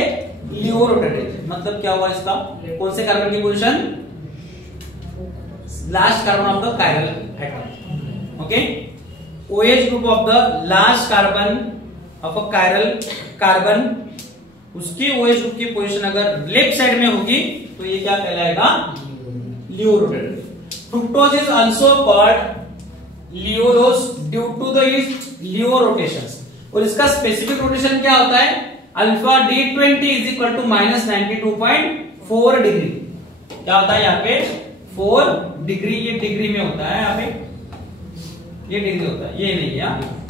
लियो रोटेटरी। मतलब क्या हुआ इसका, कौन से कार्बन की position, last carbon of the chiral atom. Okay, OH group of the last carbon of a chiral carbon, उसकी OH ग्रुप की पोजीशन अगर लेफ्ट साइड में होगी तो ये क्या कहलाएगा, laevo rotatory. Fructose is also called laevulose due to the laevo rotations. और इसका स्पेसिफिक रोटेशन क्या होता है, alpha D20 is equal to -92.4 degree. क्या होता है यहाँ पे, 4 डिग्री, ये डिग्री में होता है, यहाँ पे ये डिग्री होता है, ये नहीं है,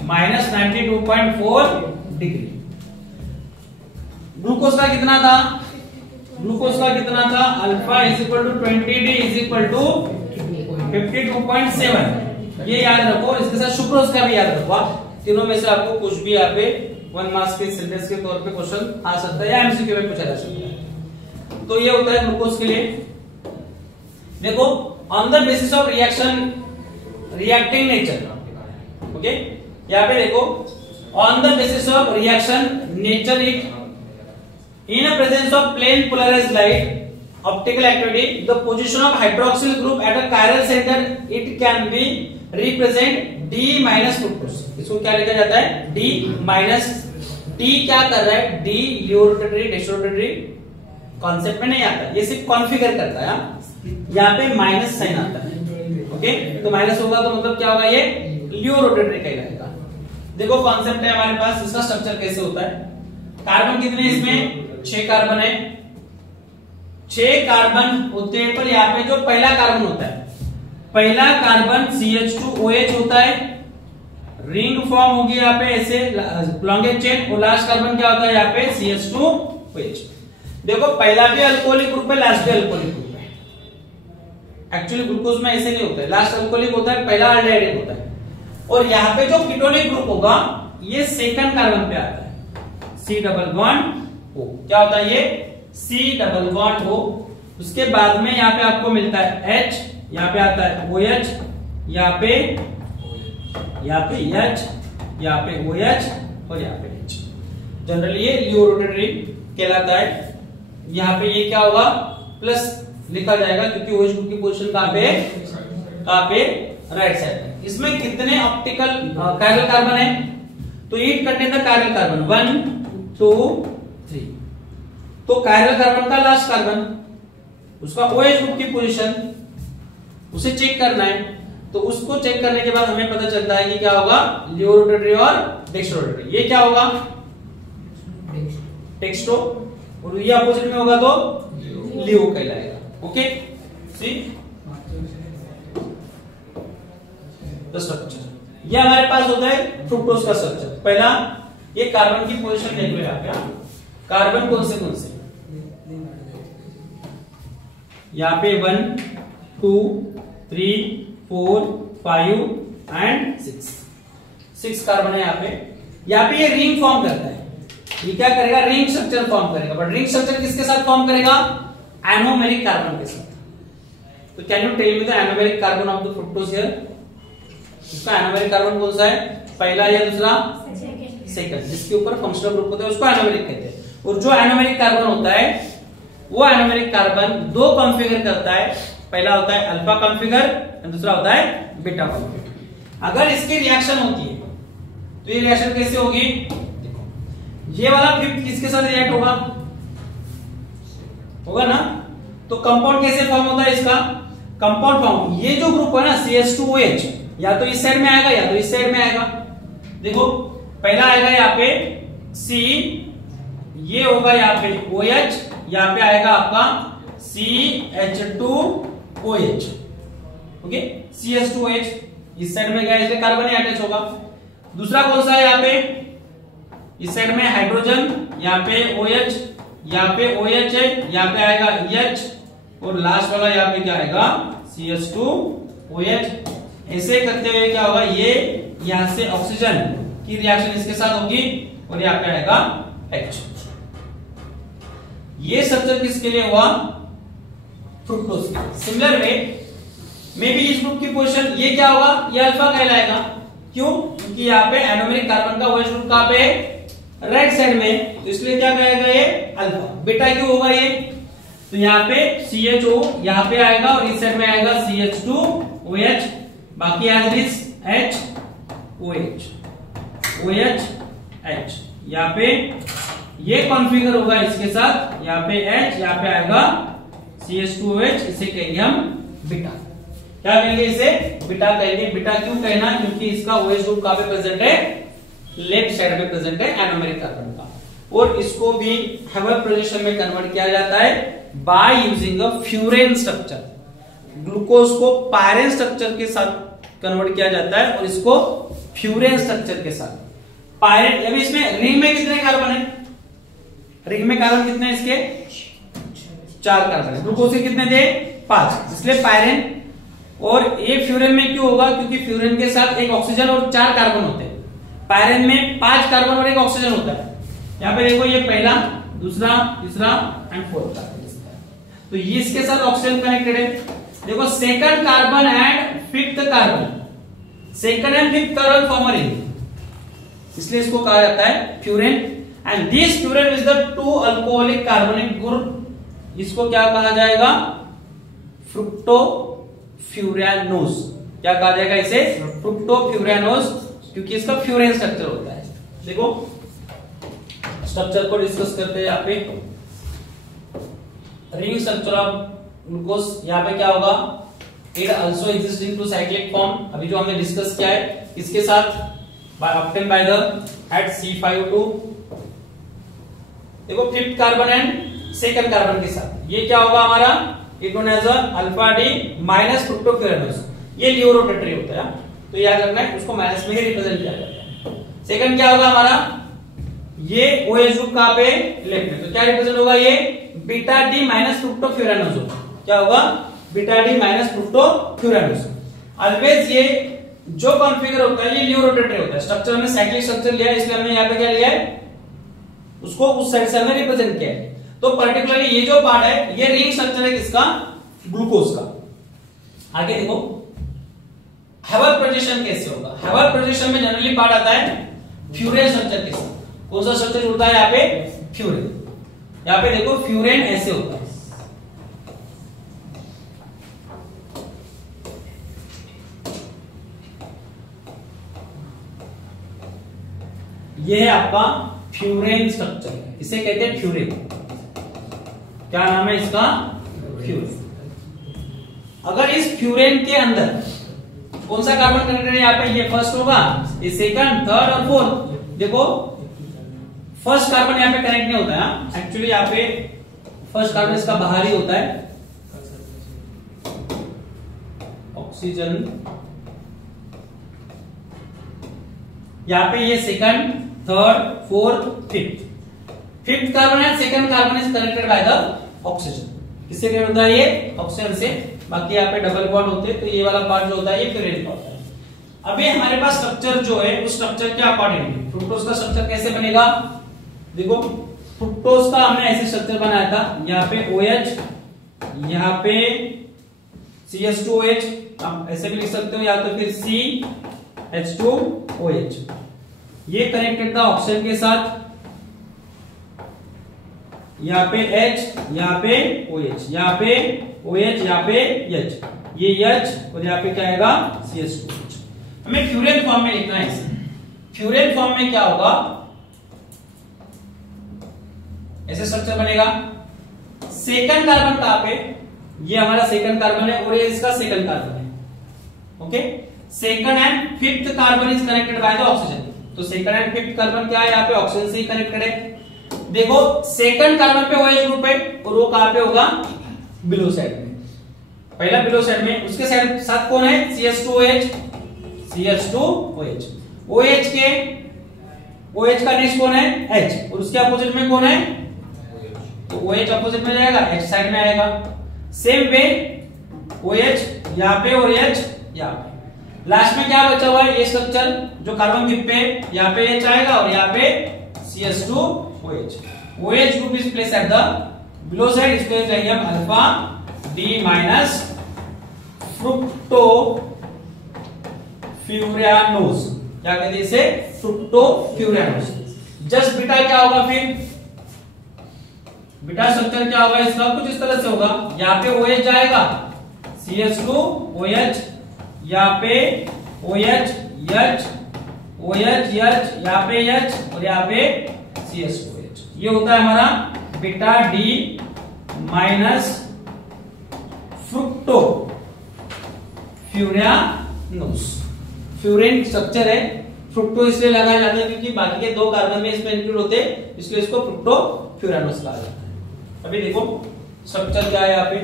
-92.4 डिग्री। ग्लूकोज का कितना था, ग्लूकोज का कितना था, alpha is equal to 20D is equal to 52.7। ये याद रखो, इसके साथ सुक्रोज का भी याद रखो। तीनों में से आपको कुछ भी यहाँ पे 1 मार्क्स के सेंटेंस के तौर पे क्वेश्चन आ सकता है या एमसीक्यू में पूछा जा सकता है। तो ये होता है ग्लूकोज के लिए। देखो on the basis of reaction reacting nature, okay, यहाँ पे देखो on the basis of reaction nature in presence of plane polarised light optical activity the position of hydroxyl group at a chiral centre it can be represent D minus fructose. इसको क्या लिखा जाता है, D minus. D क्या कर रहा है, D लियो rotatory डेसरोटेटरी concept में नहीं आता, ये सिर्फ कॉन्फ़िगर करता है। यहाँ पे माइनस साइन आता है, ओके, तो माइनस होगा तो मतलब क्या होगा, ये लियो रोटेटरी कहलाएगा। देखो कॉन्सेप्ट है हमारे पास, इसका स्ट्रक्चर कैसे होता है। कार्बन कितने इसमें, 6 कार्बन है, 6 कार्बन होते हैं। पर यहाँ पे जो पहला कार्बन होता है, पहला कार्बन CH2OH होता है, रिंग फॉर्म होगी यहाँ पे ऐसे लॉन्गेस्ट चेन, और लास्ट कार्बन क्या होता है यहाँ पे CH2OH। देखो पहला भी अल्कोहलिक ग्रुप है, लास्ट भी अल्कोहलिक ग्रुप है। एक्चुअली ग्लूकोज में ऐसे नहीं होता है, लास्ट अल्कोहलिक होता है, पहला अल्डेहाइड होता है। और यहाँ पे जो कीटोनिक ग्रुप होगा ये सेकंड कार्बन पे आता है, C डबल बॉन्ड O। क्या होता है ये, C डबल बॉन्ड O। उसके बाद में यहाँ पे आपको मिलता है H, यहाँ पे आता है OH, यहाँ पे H, यहाँ पे OH और यहाँ पे H। जनरली ये लियो रोटेटरी कहलाता है। यहाँ पे ये क्या होगा, प्लस लिखा जाएगा क्योंकि OH ग्रुप की पोजीशन कहाँ पे, राइट साइड में। इसमें कितने ऑप्टिकल कायरल कार्बन है, तो it contain the chiral carbon 1 2 3। तो कायरल कार्बन का लास्ट कार्बन, उसका OH ग्रुप की पोजीशन उसे चेक करना है। तो उसको चेक करने के बाद हमें पता चलता है कि क्या होगा, लियो रोटेटरी और डेक्स्ट्रो रोटेटरी। ये क्या होगा, डेक्स्ट्रो, और ये अपोजिट में होगा तो लियो कहलाएगा। Okay, see the structure. ये हमारे पास होता है फ्रुक्टोज का स्ट्रक्चर। पहला ये कार्बन की पोजीशन देख लो यहाँ पे, कार्बन कौन से यहाँ पे 1 2 3 4 5 एंड 6 कार्बन है यहाँ पे। यहाँ पे ये रिंग फॉर्म करता है। ये क्या करेगा, रिंग स्ट्रक्चर फॉर्म करेगा। बट रिंग स्ट्रक्चर किसके साथ फॉर्म करेगा, एनोमेरिक कार्बन के साथ। तो can you tell me the anomeric carbon of the fructose here. इसका एनोमेरिक कार्बन कौन सा है, पहला या दूसरा, सेकंड। जिसके ऊपर फंक्शनल ग्रुप होता है उसको एनोमेरिक कहते हैं। और जो एनोमेरिक कार्बन होता है वो एनोमेरिक कार्बन दो कॉन्फ़िगर करता है। पहला होता है अल्फा कॉन्फ़िगर और दूसरा होता है बीटा कॉन्फ़िगर। अगर इसकी रिएक्शन होती है तो ये रिएक्शन कैसे होगी, देखो ये वाला फिफ्थ किसके साथ रिएक्ट होगा ना। तो कंपाउंड कैसे फॉर्म होता है इसका, कंपाउंड फॉर्म, ये जो ग्रुप है ना CH2OH, या तो इस साइड में आएगा या तो इस साइड में आएगा। देखो पहला आएगा यहाँ पे C, ये होगा यहाँ पे OH, यहाँ पे आएगा आपका CH2OH। ओके, CH2OH इस साइड में गया इसलिए कार्बन ही अटैच होगा। दूसरा कौन सा है यहाँ पे, इस साइड में हाइड्रोजन, यहाँ पे OH, यहाँ पे OH है, यहाँ पे आएगा H, और लास्ट वाला यहाँ पे क्या आएगा CH2OH। ऐसे करते हुए क्या होगा, ये यहां से ऑक्सीजन की रिएक्शन इसके साथ होगी और यहाँ पे आएगा H। ये स्ट्रक्चर किसके लिए हुआ, फ्रुक्टोज के। सिमिलर वे में भी इस ग्रुप की पोजीशन ये क्या होगा, ये अल्फा कहलाएगा। क्यों, क्योंकि यहाँ पे एनोमेरिक कार्बन का OH ग्रुप कहां पे, राइट साइड में, तो इसलिए क्या कहेगा ये अल्फा। बीटा क्यों होगा ये, तो यहाँ पे CHO यहाँ पे आएगा और इस साइड में आएगा CH2OH, बाकी एज इट इज OH। यहाँ पे ये कॉन्फ़िगर होगा इसके साथ, यहाँ पे H, यहाँ पे आएगा CH2OH, इसे कहेंगे हम बीटा। क्या कहेंगे इसे, बीटा कहेंगे। बीटा क्यों कहना, क्योंकि इसका OH ग्रुप कहां पे प्रेजेंट है, लेफ्ट साइड में प्रेजेंट है एनोमेरिक कार्बन का। और इसको भी हैवर्थ पोजीशन में कन्वर्ट किया जाता है by using a furan structure. Glucose को पायरेन स्ट्रक्चर के साथ कन्वर्ट किया जाता है और इसको फ्यूरेन स्ट्रक्चर के साथ। पायरेन, अभी इसमें रिंग में कितने कार्बन है, रिंग में कार्बन कितने इसके 4 कार्बन है, ग्लूकोज के कितने थे 5, इसलिए पायरेन। और ये फ्यूरेन में क्यों होगा, क्योंकि फ्यूरेन के साथ एक ऑक्सीजन और 4 कार्बन होते हैं। पायरेन में 5 कार्बन और एक ऑक्सीजन होता है। यहाँ पे देखो ये पहला, दूसरा, तीसरा एंड फोर्थ कार्बन। तो ये इसके साथ ऑक्सीजन कनेक्टेड है। देखो second carbon and fifth carbon, second and fifth carbon form a ring, इसलिए इसको कहा जाता है furan. And this furan is the 2 alcoholic कार्बनिक ग्रुप। इसको क्या कहा जाएगा, फ्रुक्टोफ्यूरानोज। क्या कहा जाएगा इसे, फ्रुक्टोफ्यूरानोज, क्योंकि इसका फ्यूरेन स्ट्रक्चर होता है। देखो स्ट्रक्चर को डिस्कस करते हैं। यहाँ पे रिंग स्ट्रक्चर ऑफ ग्लूकोज, यहाँ पे क्या होगा, it also exist in 2 cyclic form. अभी जो हमने डिस्कस किया है इसके साथ, obtain by the at C5O2। देखो fifth carbon and second carbon के साथ ये क्या होगा हमारा, it known as alpha D minus fructofuranose. ये लियो रोटेटरी होता है, तो याद रखना है, उसको माइनस में ही रिप्रेजेंट किया जाता है। सेकंड क्या होगा हमारा, ये OH ग्रुप कहां पे, लेफ्ट में, तो क्या रिप्रेजेंट होगा, ये बीटा डी माइनस फ्रुक्टोफ्यूरानोज होगा। क्या होगा, बीटा डी माइनस फ्रुक्टोफ्यूरानोज। ऑलवेज ये जो कॉन्फ़िगर होता है ये लियो रोटेटरी होता है। स्ट्रक्चर में साइक्लिक स्ट्रक्चर लिया है, इसलिए हमने यहाँ पे क्या लिया है, उसको उस साइड से हमने रिप्रेजेंट किया है। तो पर्टिकुलरली ये जो पार्ट है ये रिंग स्ट्रक्चर है किसका, ग्लूकोज का। आगे देखो हैवर्थ पोजीशन कैसे होगा। हैवर्थ पोजीशन में जनरली पार्ट आता है फ्यूरेन स्ट्रक्चर के साथ। कौन सा स्ट्रक्चर जुड़ता है यहाँ पे, फ्यूरेन। यहाँ पे देखो फ्यूरेन ऐसे होता है, ये है आपका फ्यूरेन स्ट्रक्चर, इसे कहते हैं फ्यूरेन। क्या नाम है इसका, फ्यूरेन। अगर इस फ्यूरेन के अंदर कौन सा कार्बन कनेक्टेड है, यहाँ पे ये फर्स्ट होगा, ये सेकंड, थर्ड और फोर्थ। देखो फर्स्ट कार्बन यहाँ पे कनेक्ट नहीं होता है, एक्चुअली यहाँ पे फर्स्ट कार्बन इसका बाहर ही होता है, ऑक्सीजन। यहाँ पे ये second, third, fourth, fifth carbon है, second carbon is connected by the oxygen. किससे कनेक्ट होता है ये? ऑक्सीजन से। बाकी यहाँ पे डबल बॉन्ड होते हैं, तो ये वाला पार्ट जो होता है ये फ्यूरेन का होता है। अभी हमारे पास स्ट्रक्चर जो है उस स्ट्रक्चर के अकॉर्डिंग फ्रुक्टोज का स्ट्रक्चर कैसे बनेगा? देखो फ्रुक्टोज का हमने ऐसे स्ट्रक्चर बनाया था, यहाँ पे OH, यहाँ पे CH2OH, आप ऐसे भी लिख सकते हो, या तो फिर CH2OH। ये कनेक्टेड था ऑक्सीजन के साथ, यहाँ पे H, यहाँ पे OH, यहाँ पे OH, यहाँ पे H, ये H और यहाँ पे क्या आएगा? CH2OH। हमें फ्यूरेन फॉर्म में लिखना है इसे। फ्यूरेन फॉर्म में क्या होगा? ऐसे स्ट्रक्चर बनेगा। सेकंड कार्बन कहां पे? ये हमारा सेकंड कार्बन है और ये इसका सेकंड कार्बन है। Okay, second and fifth carbon is connected by the oxygen. तो सेकंड एंड फिफ्थ कार्बन क्या है? यहाँ पे ऑक्सीजन से ही कनेक्टेड है। देखो सेकंड कार्बन पे OH ग्रुप है और वो कहां पे होगा? बिलो साइड में। पहला बिलो साइड में, उसके साइड साथ कौन है? CH2OH, CH2OH। OH का नेक्स्ट कौन है? H, और उसके अपोजिट में कौन है? तो OH अपोजिट में जाएगा, H साइड में आएगा। सेम वे OH यहाँ पे और H यहाँ पे। लास्ट में क्या बचा हुआ है? ये स्ट्रक्चर जो कार्बन फिफ्थ पे, यहाँ पे H आएगा और यहाँ पे CH2OH। OH group is place at the below side, इसको चाहिए हम alpha D minus fructo furanose. क्या कहते हैं इसे? Fructo furanose. जस्ट बीटा क्या होगा फिर? बीटा स्ट्रक्चर क्या होगा इसका? कुछ इस तरह से होगा। यहाँ पे OH जाएगा, CH2OH, यहाँ पे OH, H, OH, H, यहाँ पे H और यहाँ पे CH2OH। ये होता है हमारा beta D minus fructo furanose. Furan structure है, फ्रुक्टो इसलिए लगाया जाता है क्योंकि बाकी के दो कार्बन में इसमें इंक्लूड होते हैं, इसलिए इसको फ्रुक्टो फ्यूरानोज कहा जाता है। अभी देखो स्ट्रक्चर क्या है यहाँ पे।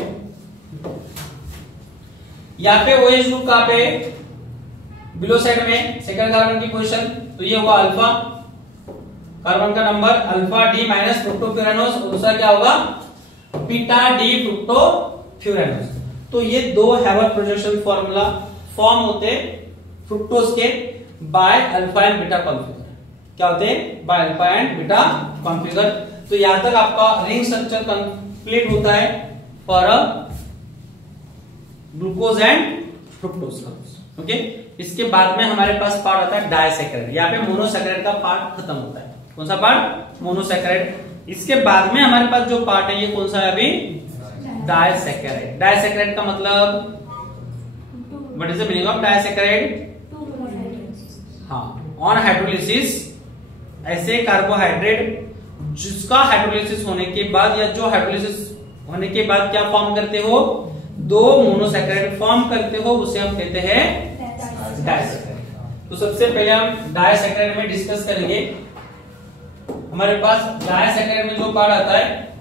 यहाँ पे OH ग्रुप कहां पे? बिलो साइड में, सेकंड कार्बन की पोजीशन, तो ये होगा अल्फा, कार्बन का number alpha D minus fructo furanose, और दूसरा क्या होगा? Beta D fructo furanose. तो ये दो हैवर्थ प्रोजेक्शन फॉर्मूला फॉर्म होते फ्रुक्टोज के by alpha and beta configure. क्या होते हैं? By alpha and beta configure. तो यहां तक आपका रिंग स्ट्रक्चर कंप्लीट होता है फॉर ग्लूकोज एंड फ्रुक्टोज का। ओके, इसके बाद में हमारे पास पार्ट आता है डायसैकेराइड। यहाँ पे मोनोसैकेराइड का पार्ट खत्म होता है। कौन सा पार्ट? मोनोसैकेराइड। इसके बाद में हमारे पास जो पार्ट है ये कौन सा है अभी? डायसैकेराइड। डायसैकेराइड का मतलब what is the meaning of disaccharide? हाँ, ऑन हाइड्रोलिसिस ऐसे कार्बोहाइड्रेट जिसका हाइड्रोलिसिस होने के बाद या जो हाइड्रोलिसिस होने के बाद क्या फॉर्म करते हो? दो मोनोसैकेराइड फॉर्म करते हो, उसे हम कहते हैं डायसैकेराइड। तो सबसे पहले हम डायसैकेराइड में डिस्कस करेंगे। हमारे पास डायसैकेराइड में जो पार्ट आता है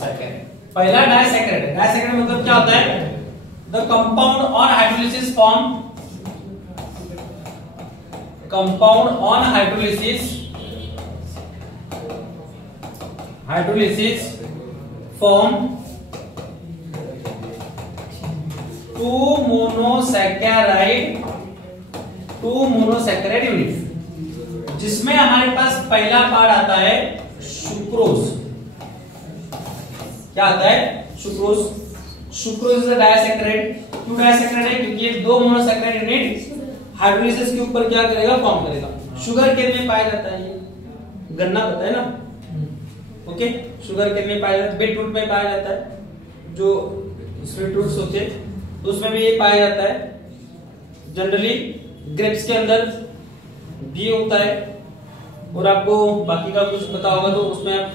डायसैकेराइड। पहला डायसैकेराइड। डायसैकेराइड मतलब क्या होता है? The compound on hydrolysis form, compound on hydrolysis form to monosaccharide unit, जिसमें हमारे पास पहला पार्ट आता है सुक्रोज। क्या आता है? Sucrose. Sucrose is a disaccharide. क्यों डायसैकेराइड है? क्योंकि ये दो मोनोसैकेराइड यूनिट हाइड्रोलिसिस के ऊपर क्या करेगा? फॉर्म करेगा। शुगर केन में पाया जाता है, ये गन्ना पता है ना? ओके, शुगर केन में पाया जाता है, बीट रूट में पाया जाता है, जो स्वीट रूट्स होते हैं तो उसमें भी ये पाया जाता है। जनरली ग्रेप्स के अंदर भी होता है, और आपको बाकी का कुछ पता होगा तो उसमें आप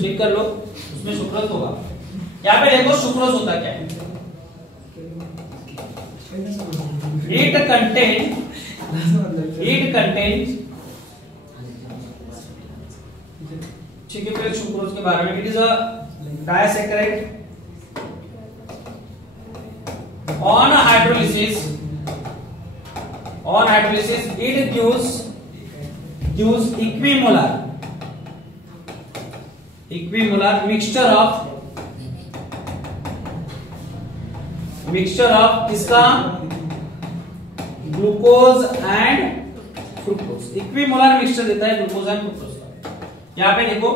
चेक कर लो, उसमें सुक्रोज होगा। यहाँ पे देखो सुक्रोज होता क्या है, इट कंटेन ठीक है। फिर सुक्रोज के बारे में, it is a disaccharide on hydrolysis it gives equimolar mixture of इसका glucose and fructose, equimolar mixture देता है ग्लूकोज एंड फ्रुक्टोज का। यहां पे देखो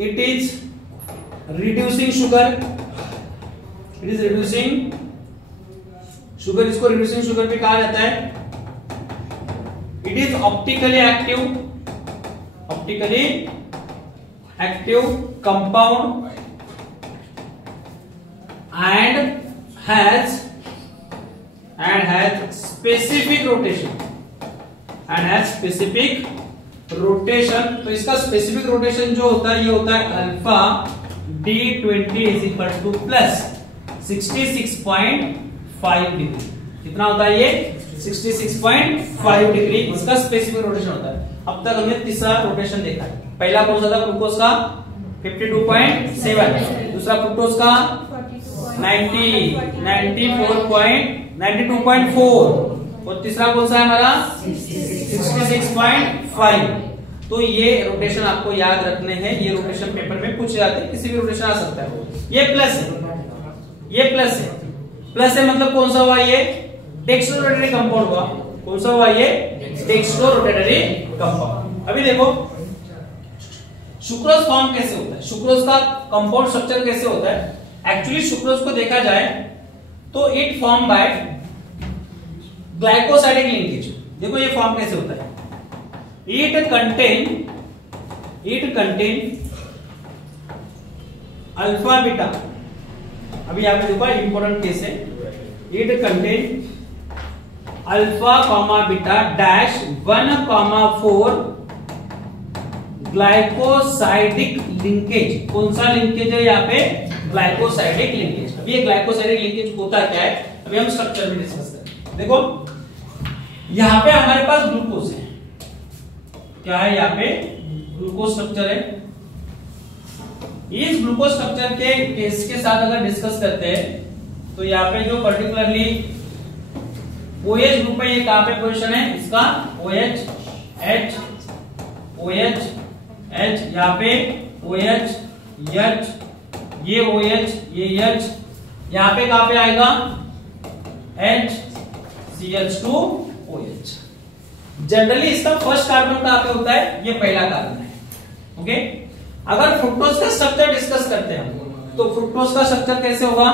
it is reducing sugar, it is reducing sugar, इसको रिड्यूसिंग शुगर भी कहा जाता है। It is optically active compound and has specific rotation, तो इसका स्पेसिफिक रोटेशन जो होता है ये होता है alpha D20 is equal two plus 66.5 degree. कितना होता है ये 66.5 डिग्री इसका स्पेसिफिक रोटेशन होता है। अब तक हमने तीसरा रोटेशन देखा है। पहला कौन सा था, ग्लूकोज का 52.7, दूसरा फ्रुक्टोज का 92.4 और तीसरा कौन सा है हमारा 66.5। तो ये रोटेशन आपको याद रखने हैं, ये रोटेशन पेपर में पूछे जाते हैं, किसी भी रोटेशन आ सकता है। ये प्लस है मतलब कौन सा हुआ ये डेक्स्ट्रो रोटेटरी कंपाउंड हुआ। कौन सा हुआ ये डेक्स्ट्रो रोटेटरी कंपाउंड। अभी देखो सुक्रोज फॉर्म कैसे होता है, सुक्रोज का कंपाउंड स्ट्रक्चर कैसे होता है। एक्चुअली सुक्रोज को देखा जाए तो it form by glycosidic linkage. देखो ये फॉर्म कैसे होता है, इट कंटेन अल्फा बीटा। अभी यहां पे देखो इंपॉर्टेंट केस है, it contain alpha comma beta dash 1,4 glycosidic linkage. कौन सा लिंकेज है यहाँ पे, ग्लाइकोसाइडिक लिंकेज। अभी ये ग्लाइकोसाइडिक लिंकेज होता क्या है, अभी हम स्ट्रक्चर में डिस्कस करेंगे। देखो यहां पे हमारे पास ग्लूकोज है, क्या है यहाँ पे ग्लूकोज स्ट्रक्चर है। इस ग्लूकोज स्ट्रक्चर के केस के साथ अगर डिस्कस करते हैं तो यहाँ पे जो पर्टिकुलरली OH ग्रुप में ये कहां पे पोजीशन है इसका, OH H यहाँ पे OH H, ये OH ये H, यहाँ पे कहां पे आएगा HCH2OH। जनरली इसका फर्स्ट कार्बन कहां पे होता है, ये पहला कार्बन है। ओके, अगर फ्रुक्टोज का स्ट्रक्चर डिस्कस करते हैं तो फ्रुक्टोज का स्ट्रक्चर कैसे होगा,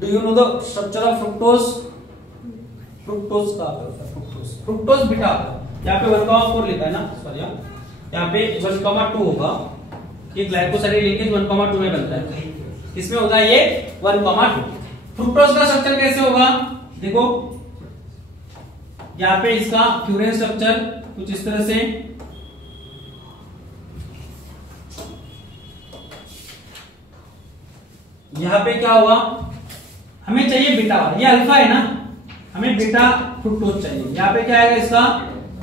do you know the structure of fructose. Fructose का फ्रुक्टोज बीटा यहाँ पे 1,4 लिखा है ना, सॉरी यहाँ पे 1,2 होगा। ये ग्लाइकोसाइडिक लिंकेज 1,2 में बनता है, किसमें होता है ये 1,2। फ्रुक्टोज का स्ट्रक्चर कैसे होगा, देखो यहाँ पे इसका फ्यूरेन स्ट्रक्चर कुछ इस तरह से, यहां पे क्या होगा, हमें चाहिए बीटा, ये अल्फा है ना, हमें बीटा फ्रुक्टोज चाहिए। यहाँ पे क्या आएगा इसका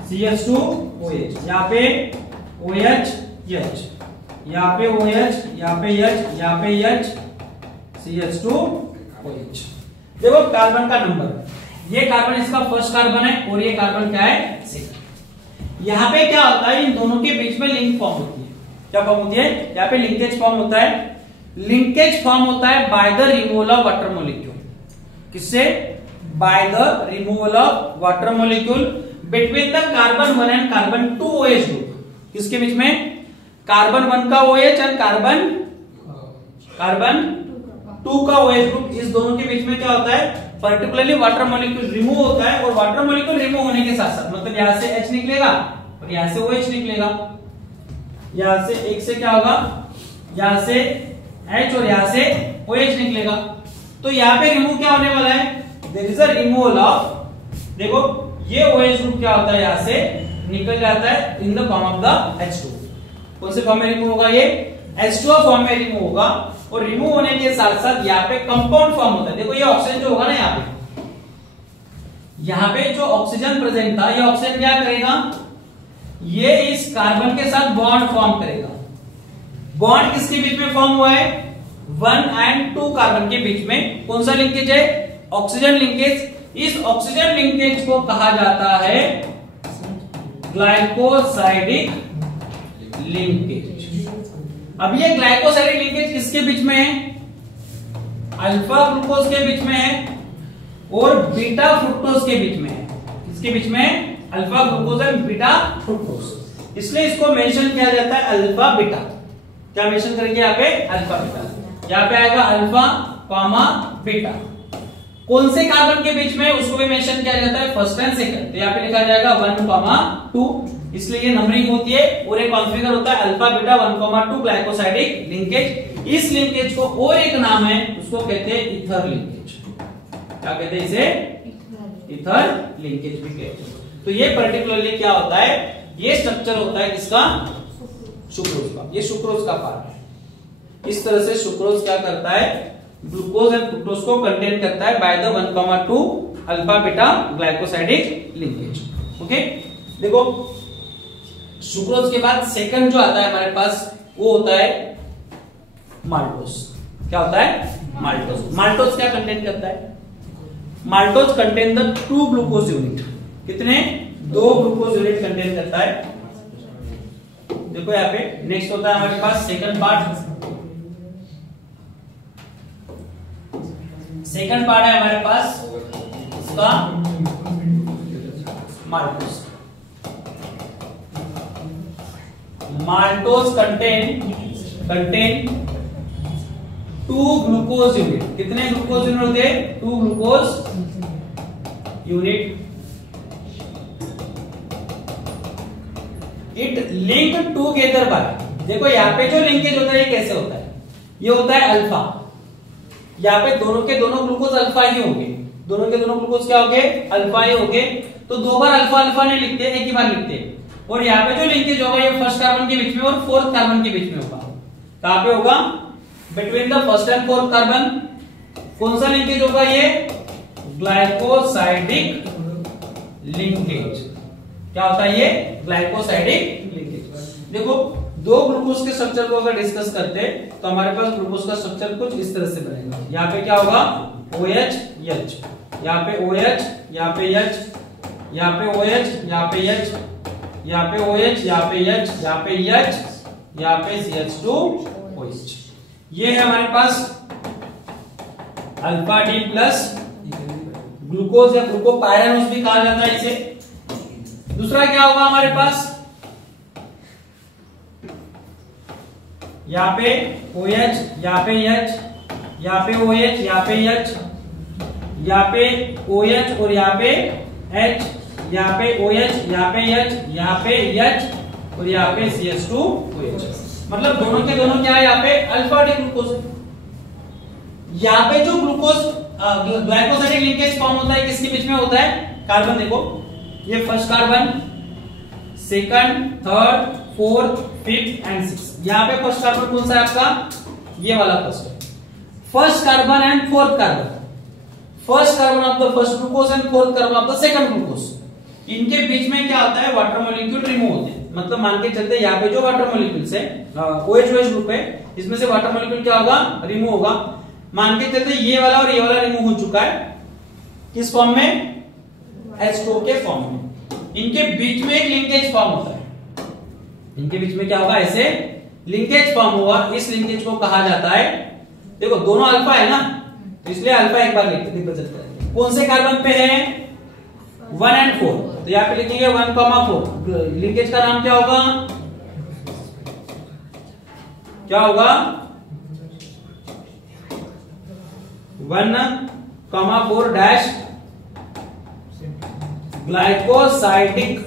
CH2OH, यहाँ पे OH H, यहाँ पे OH, यहाँ पे H, यहाँ पे H, CH2OH। देखो कार्बन का नंबर, ये कार्बन इसका फर्स्ट कार्बन है और ये कार्बन क्या है सेकंड। यहाँ पे क्या होता है, इन दोनों के बीच में लिंक फॉर्म होती है। क्या फॉर्म होती है, यहाँ पे लिंकेज फॉर्म होता है। लिंकेज फॉर्म होता है by the removal of water molecule. किससे, by the removal of water molecule between the carbon 1 and carbon 2 OH group. किसके बीच में, कार्बन 1 का OH एंड कार्बन 2 का OH ग्रुप, इस दोनों के बीच में क्या होता है, पर्टिकुलरली वाटर मॉलिक्यूल रिमूव होता है। और वाटर मॉलिक्यूल रिमूव होने के साथ साथ मतलब यहां से H निकलेगा और यहां से OH निकलेगा। यहां से एक से क्या होगा, यहां से H और यहां से OH निकलेगा। तो यहाँ पे रिमूव क्या होने वाला है, there is a removal of, देखो ये OH ग्रुप क्या होता है यहां से निकल जाता है in the form of the H2। कौन से फॉर्म में रिमूव होगा, ये H2 फॉर्म में रिमूव होगा। और रिमूव होने के साथ साथ यहाँ पे कंपाउंड फॉर्म होता है। देखो ये ऑक्सीजन जो होगा ना, यहाँ पे जो ऑक्सीजन प्रेजेंट था, ये ऑक्सीजन क्या करेगा, ये इस कार्बन के साथ बॉन्ड फॉर्म करेगा। बॉन्ड किसके बीच में फॉर्म हुआ है, 1 and 2 कार्बन के बीच में। कौन सा लिंकेज है, ऑक्सीजन लिंकेज। इस ऑक्सीजन लिंकेज को कहा जाता है ग्लाइकोसाइडिक लिंकेज। अब ये ग्लाइकोसाइडिक लिंकेज किसके बीच में है, अल्फा ग्लूकोज के बीच में है और बीटा फ्रुक्टोज के बीच में है। किसके बीच में है, alpha glucose and beta fructose. इसलिए इसको मेंशन किया जाता है अल्फा बीटा। क्या मेंशन करेंगे यहाँ पे, अल्फा बीटा। यहाँ पे आएगा अल्फा कॉमा बीटा। कौन से कार्बन के बीच में, उसको भी मेंशन किया जाता है फर्स्ट एंड सेकंड। तो यहाँ पे लिखा जाएगा 1,2, इसलिए ये नंबरिंग होती है और एक कॉन्फ़िगर होता है अल्फा बीटा 1,2 ग्लाइकोसाइडिक लिंकेज। इस लिंकेज को और एक नाम है, उसको कहते हैं ईथर लिंकेज। क्या कहते हैं इसे, ईथर लिंकेज भी कहते हैं। तो ये पर्टिकुलरली क्या होता है, ये स्ट्रक्चर होता है किसका, सुक्रोज का। ये सुक्रोज का पार्ट है। इस तरह से सुक्रोज क्या करता है, ग्लूकोज एंड फ्रुक्टोज को कंटेन करता है by the 1,2 alpha beta glycosidic linkage. Okay, देखो सुक्रोज के बाद सेकंड जो आता है हमारे पास, वो होता है माल्टोज। क्या होता है, माल्टोज। माल्टोज क्या कंटेन करता है, maltose contain the 2 glucose unit. कितने, 2 ग्लूकोज यूनिट कंटेन करता है। देखो यहाँ पे नेक्स्ट होता है हमारे पास सेकंड पार्ट। सेकंड पार्ट है हमारे पास इसका maltose. Maltose contain 2 glucose unit. कितने ग्लूकोज यूनिट होते हैं, 2 glucose unit. It link together by, देखो यहाँ पे जो लिंकेज होता है ये कैसे होता है, ये होता है अल्फा। यहाँ पे दोनों के दोनों ग्लूकोज अल्फा ही होंगे, दोनों के दोनों ग्लूकोज क्या होंगे, अल्फा ही होंगे। तो 2 बार अल्फा अल्फा नहीं लिखते, एक ही बार लिखते हैं। और यहाँ पे जो लिंकेज होगा ये फर्स्ट कार्बन के बीच में और फोर्थ कार्बन के बीच में होगा। कहां पे होगा, between the first and fourth carbon. कौन सा लिंकेज होगा, ये ग्लाइकोसाइडिक लिंकेज। क्या होता है ये, ग्लाइकोसाइडिक लिंकेज। देखो 2 ग्लूकोज के स्ट्रक्चर को अगर डिस्कस करते हैं तो हमारे पास ग्लूकोज का स्ट्रक्चर कुछ इस तरह से बनेगा। यहाँ पे क्या होगा, OH H, यहाँ पे OH, यहाँ पे H, यहाँ पे OH, यहाँ पे H, यहाँ पे OH, यहाँ पे H, यहाँ पे H, यहाँ पे CH2OH। ये है हमारे पास अल्फा डी प्लस ग्लूकोज या ग्लूकोपायरानोज भी कहा जाता है इसे। दूसरा क्या होगा हमारे पास, यहाँ पे OH, यहाँ पे H, यहाँ पे OH, यहाँ पे H, यहाँ पे OH और यहाँ पे H, यहाँ पे OH, यहाँ पे H, यहाँ पे H और यहाँ पे CH2OH। मतलब दोनों के दोनों क्या है, यहाँ पे अल्फा डी ग्लूकोज है। यहाँ पे जो ग्लूकोज ग्लाइकोसाइडिक लिंकेज फॉर्म होता है किसके बीच में होता है, कार्बन। देखो ये first carbon, second, third, fourth, fifth and sixth. यहाँ पे फर्स्ट कार्बन कौन सा है आपका, ये वाला फर्स्ट है। First carbon and fourth carbon, first carbon of the first glucose and fourth carbon of the second glucose. इनके बीच में क्या होता है, वाटर मॉलिक्यूल रिमूव होते हैं। मतलब मान के चलते यहाँ पे जो वाटर मॉलिक्यूल्स है, OH ग्रुप है, इसमें से वाटर मॉलिक्यूल क्या होगा, रिमूव होगा। मान के चलते ये वाला और ये वाला रिमूव हो चुका है, किस फॉर्म में, H2O के फॉर्म में। इनके बीच में एक लिंकेज फॉर्म होता है, इनके बीच में क्या होगा, ऐसे लिंकेज फॉर्म हुआ। इस लिंकेज को कहा जाता है, देखो दोनों अल्फा है ना, तो इसलिए अल्फा एक बार रिप्रेजेंट करेंगे। कौन से कार्बन पे है, 1 and 4, तो यहाँ पे लिखेंगे 1,4। लिंकेज का नाम क्या होगा, क्या होगा, 1,4 डैश ग्लाइकोसाइडिक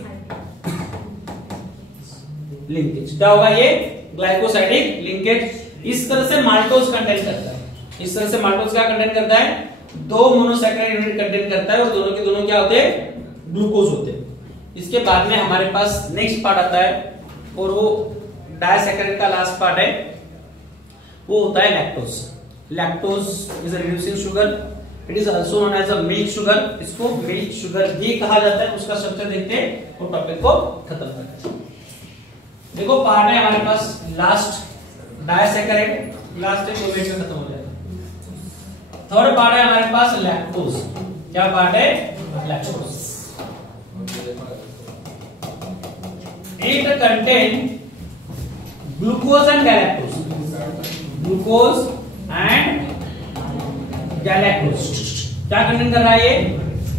लिंकेज। क्या होगा ये, ग्लाइकोसाइडिक लिंकेज। इस तरह से माल्टोज कंटेन करता है। इस तरह से माल्टोज क्या कंटेन करता है, 2 मोनोसैकेराइड यूनिट कंटेन करता है और दोनों के दोनों क्या होते हैं, ग्लूकोज होते हैं। इसके बाद में हमारे पास नेक्स्ट पार्ट आता है और वो डायसैकेराइड का लास्ट पार्ट है, वो होता है lactose. Lactose is a reducing sugar, it is also known as a milk sugar, इसको मिल्क शुगर भी कहा जाता है। उसका स्ट्रक्चर देखते हैं और टॉपिक को खत्म करते हैं। देखो पार्ट है हमारे पास लास्ट डायसैकेराइड, लास्ट 2 मिनट में खत्म हो जाएगा। थर्ड पार्ट है हमारे पास लैक्टोज। क्या पार्ट है, lactose. It contain glucose and galactose, glucose and galactose. क्या कंटेन कर रहा है, ये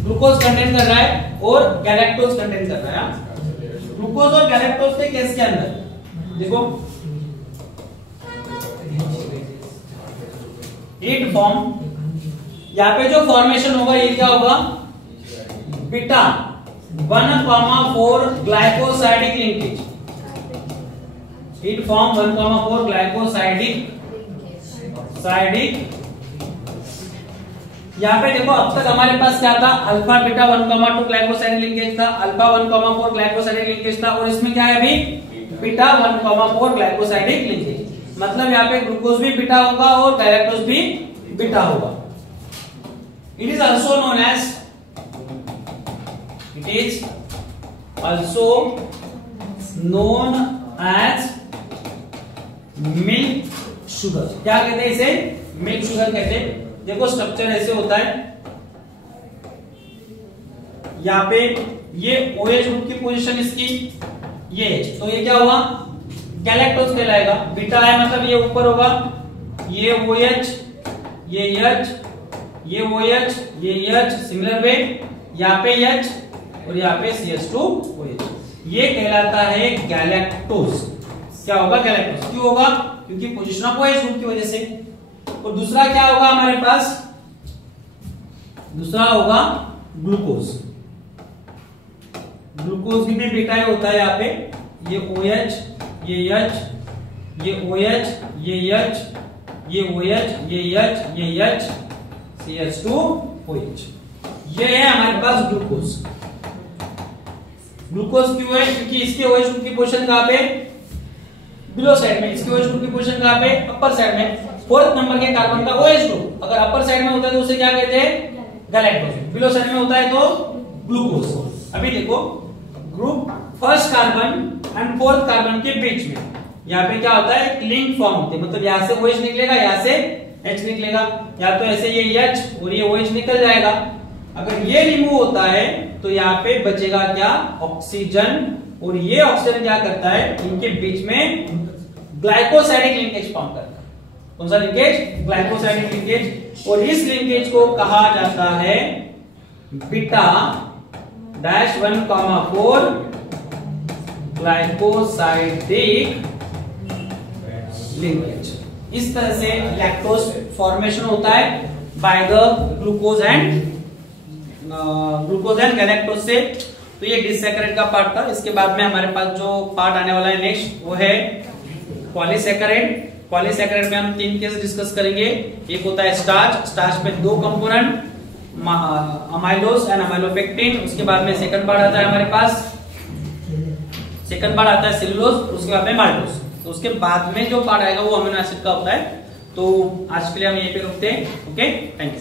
ग्लूकोज कंटेन कर रहा है और गैलेक्टोज कंटेन कर रहा है। ग्लूकोज और गैलेक्टोज के केस के अंदर देखो इट फॉर्म, यहां पे जो फॉर्मेशन होगा ये क्या होगा, beta 1,4 glycosidic linkage. It form 1,4 glycosidic यहाँ पे देखो अब तक हमारे पास क्या था, अल्फा बीटा 1,2 ग्लाइकोसाइडिक लिंकेज था, अल्फा 1,4 ग्लाइकोसाइडिक लिंकेज था और इसमें क्या है अभी बीटा 1,4 ग्लाइकोसाइडिक लिंकेज। मतलब यहाँ पे ग्लूकोज भी बीटा होगा और गैलेक्टोज भी बीटा होगा। It is also known as, it is also known as milk sugar. क्या कहते हैं इसे, मिल्क शुगर कहते हैं। देखो स्ट्रक्चर ऐसे होता है, यहाँ पे ये OH ग्रुप की पोजीशन इसकी ये H, तो ये क्या हुआ, गैलेक्टोज कहलाएगा। बीटा है मतलब ये ऊपर होगा, ये OH, ये H, ये OH, ये H, सिमिलर वे यहाँ पे H और यहाँ पे CH2OH, ये कहलाता है गैलेक्टोज। क्या होगा, गैलेक्टोज। क्यों होगा, क्योंकि पोजीशन ऑफ OH ग्रुप की वजह से। और दूसरा क्या होगा हमारे पास, दूसरा होगा ग्लूकोज। ग्लूकोज की भी बीटा ही होता है यहाँ पे, ये OH, ये H, ये OH, ये H, ये OH, ये H, ये H, CH2OH। ये है हमारे पास ग्लूकोज। ग्लूकोज क्यों है, क्योंकि इसके OH ग्रुप की पोजीशन कहां पे, बिलो साइड में, इसके OH ग्रुप की पोजीशन कहां पे, अपर साइड में। 4th नंबर के कार्बन का OH ग्रुप अगर अपर साइड में होता है तो उसे क्या कहते हैं, गैलेक्टोज। बिलो साइड में होता है तो ग्लूकोज। अभी देखो group first carbon and 4th carbon के बीच में यहाँ पे क्या होता है, एक लिंक फॉर्म होती है। मतलब यहाँ से OH निकलेगा, यहाँ से H निकलेगा, या तो ऐसे ये H और ये OH निकल जाएगा। अगर ये रिमूव होता है तो यहाँ पे बचेगा क्या, ऑक्सीजन, और ये ऑक्सीजन क्या करता है, इनके बीच में ग्लाइकोसाइडिक लिंकेज फॉर्म करता है। कौन सा लिंकेज, ग्लाइकोसाइडिक लिंकेज। और इस लिंकेज को कहा जाता है बीटा डैश 1,4 ग्लाइकोसाइडिक लिंकेज। इस तरह से लैक्टोज फॉर्मेशन होता है by the glucose and galactose से। तो ये डिसैकेराइड का पार्ट था। इसके बाद में हमारे पास जो पार्ट आने वाला है नेक्स्ट, वो है पॉलीसैकेराइड। पॉलीसैकेराइड में हम 3 केस डिस्कस करेंगे। एक होता है स्टार्च, स्टार्च में 2 कंपोनेंट, अमाइलोज एंड अमाइलोपेक्टिन। उसके बाद में सेकंड पार्ट आता है हमारे पास, सेकंड पार्ट आता है सेलुलोज, उसके बाद में माल्टोज। तो उसके बाद में जो पार्ट आएगा वो अमीनो एसिड का होता है। तो आज के लिए हम यहीं पे रुकते हैं। Okay, thank you.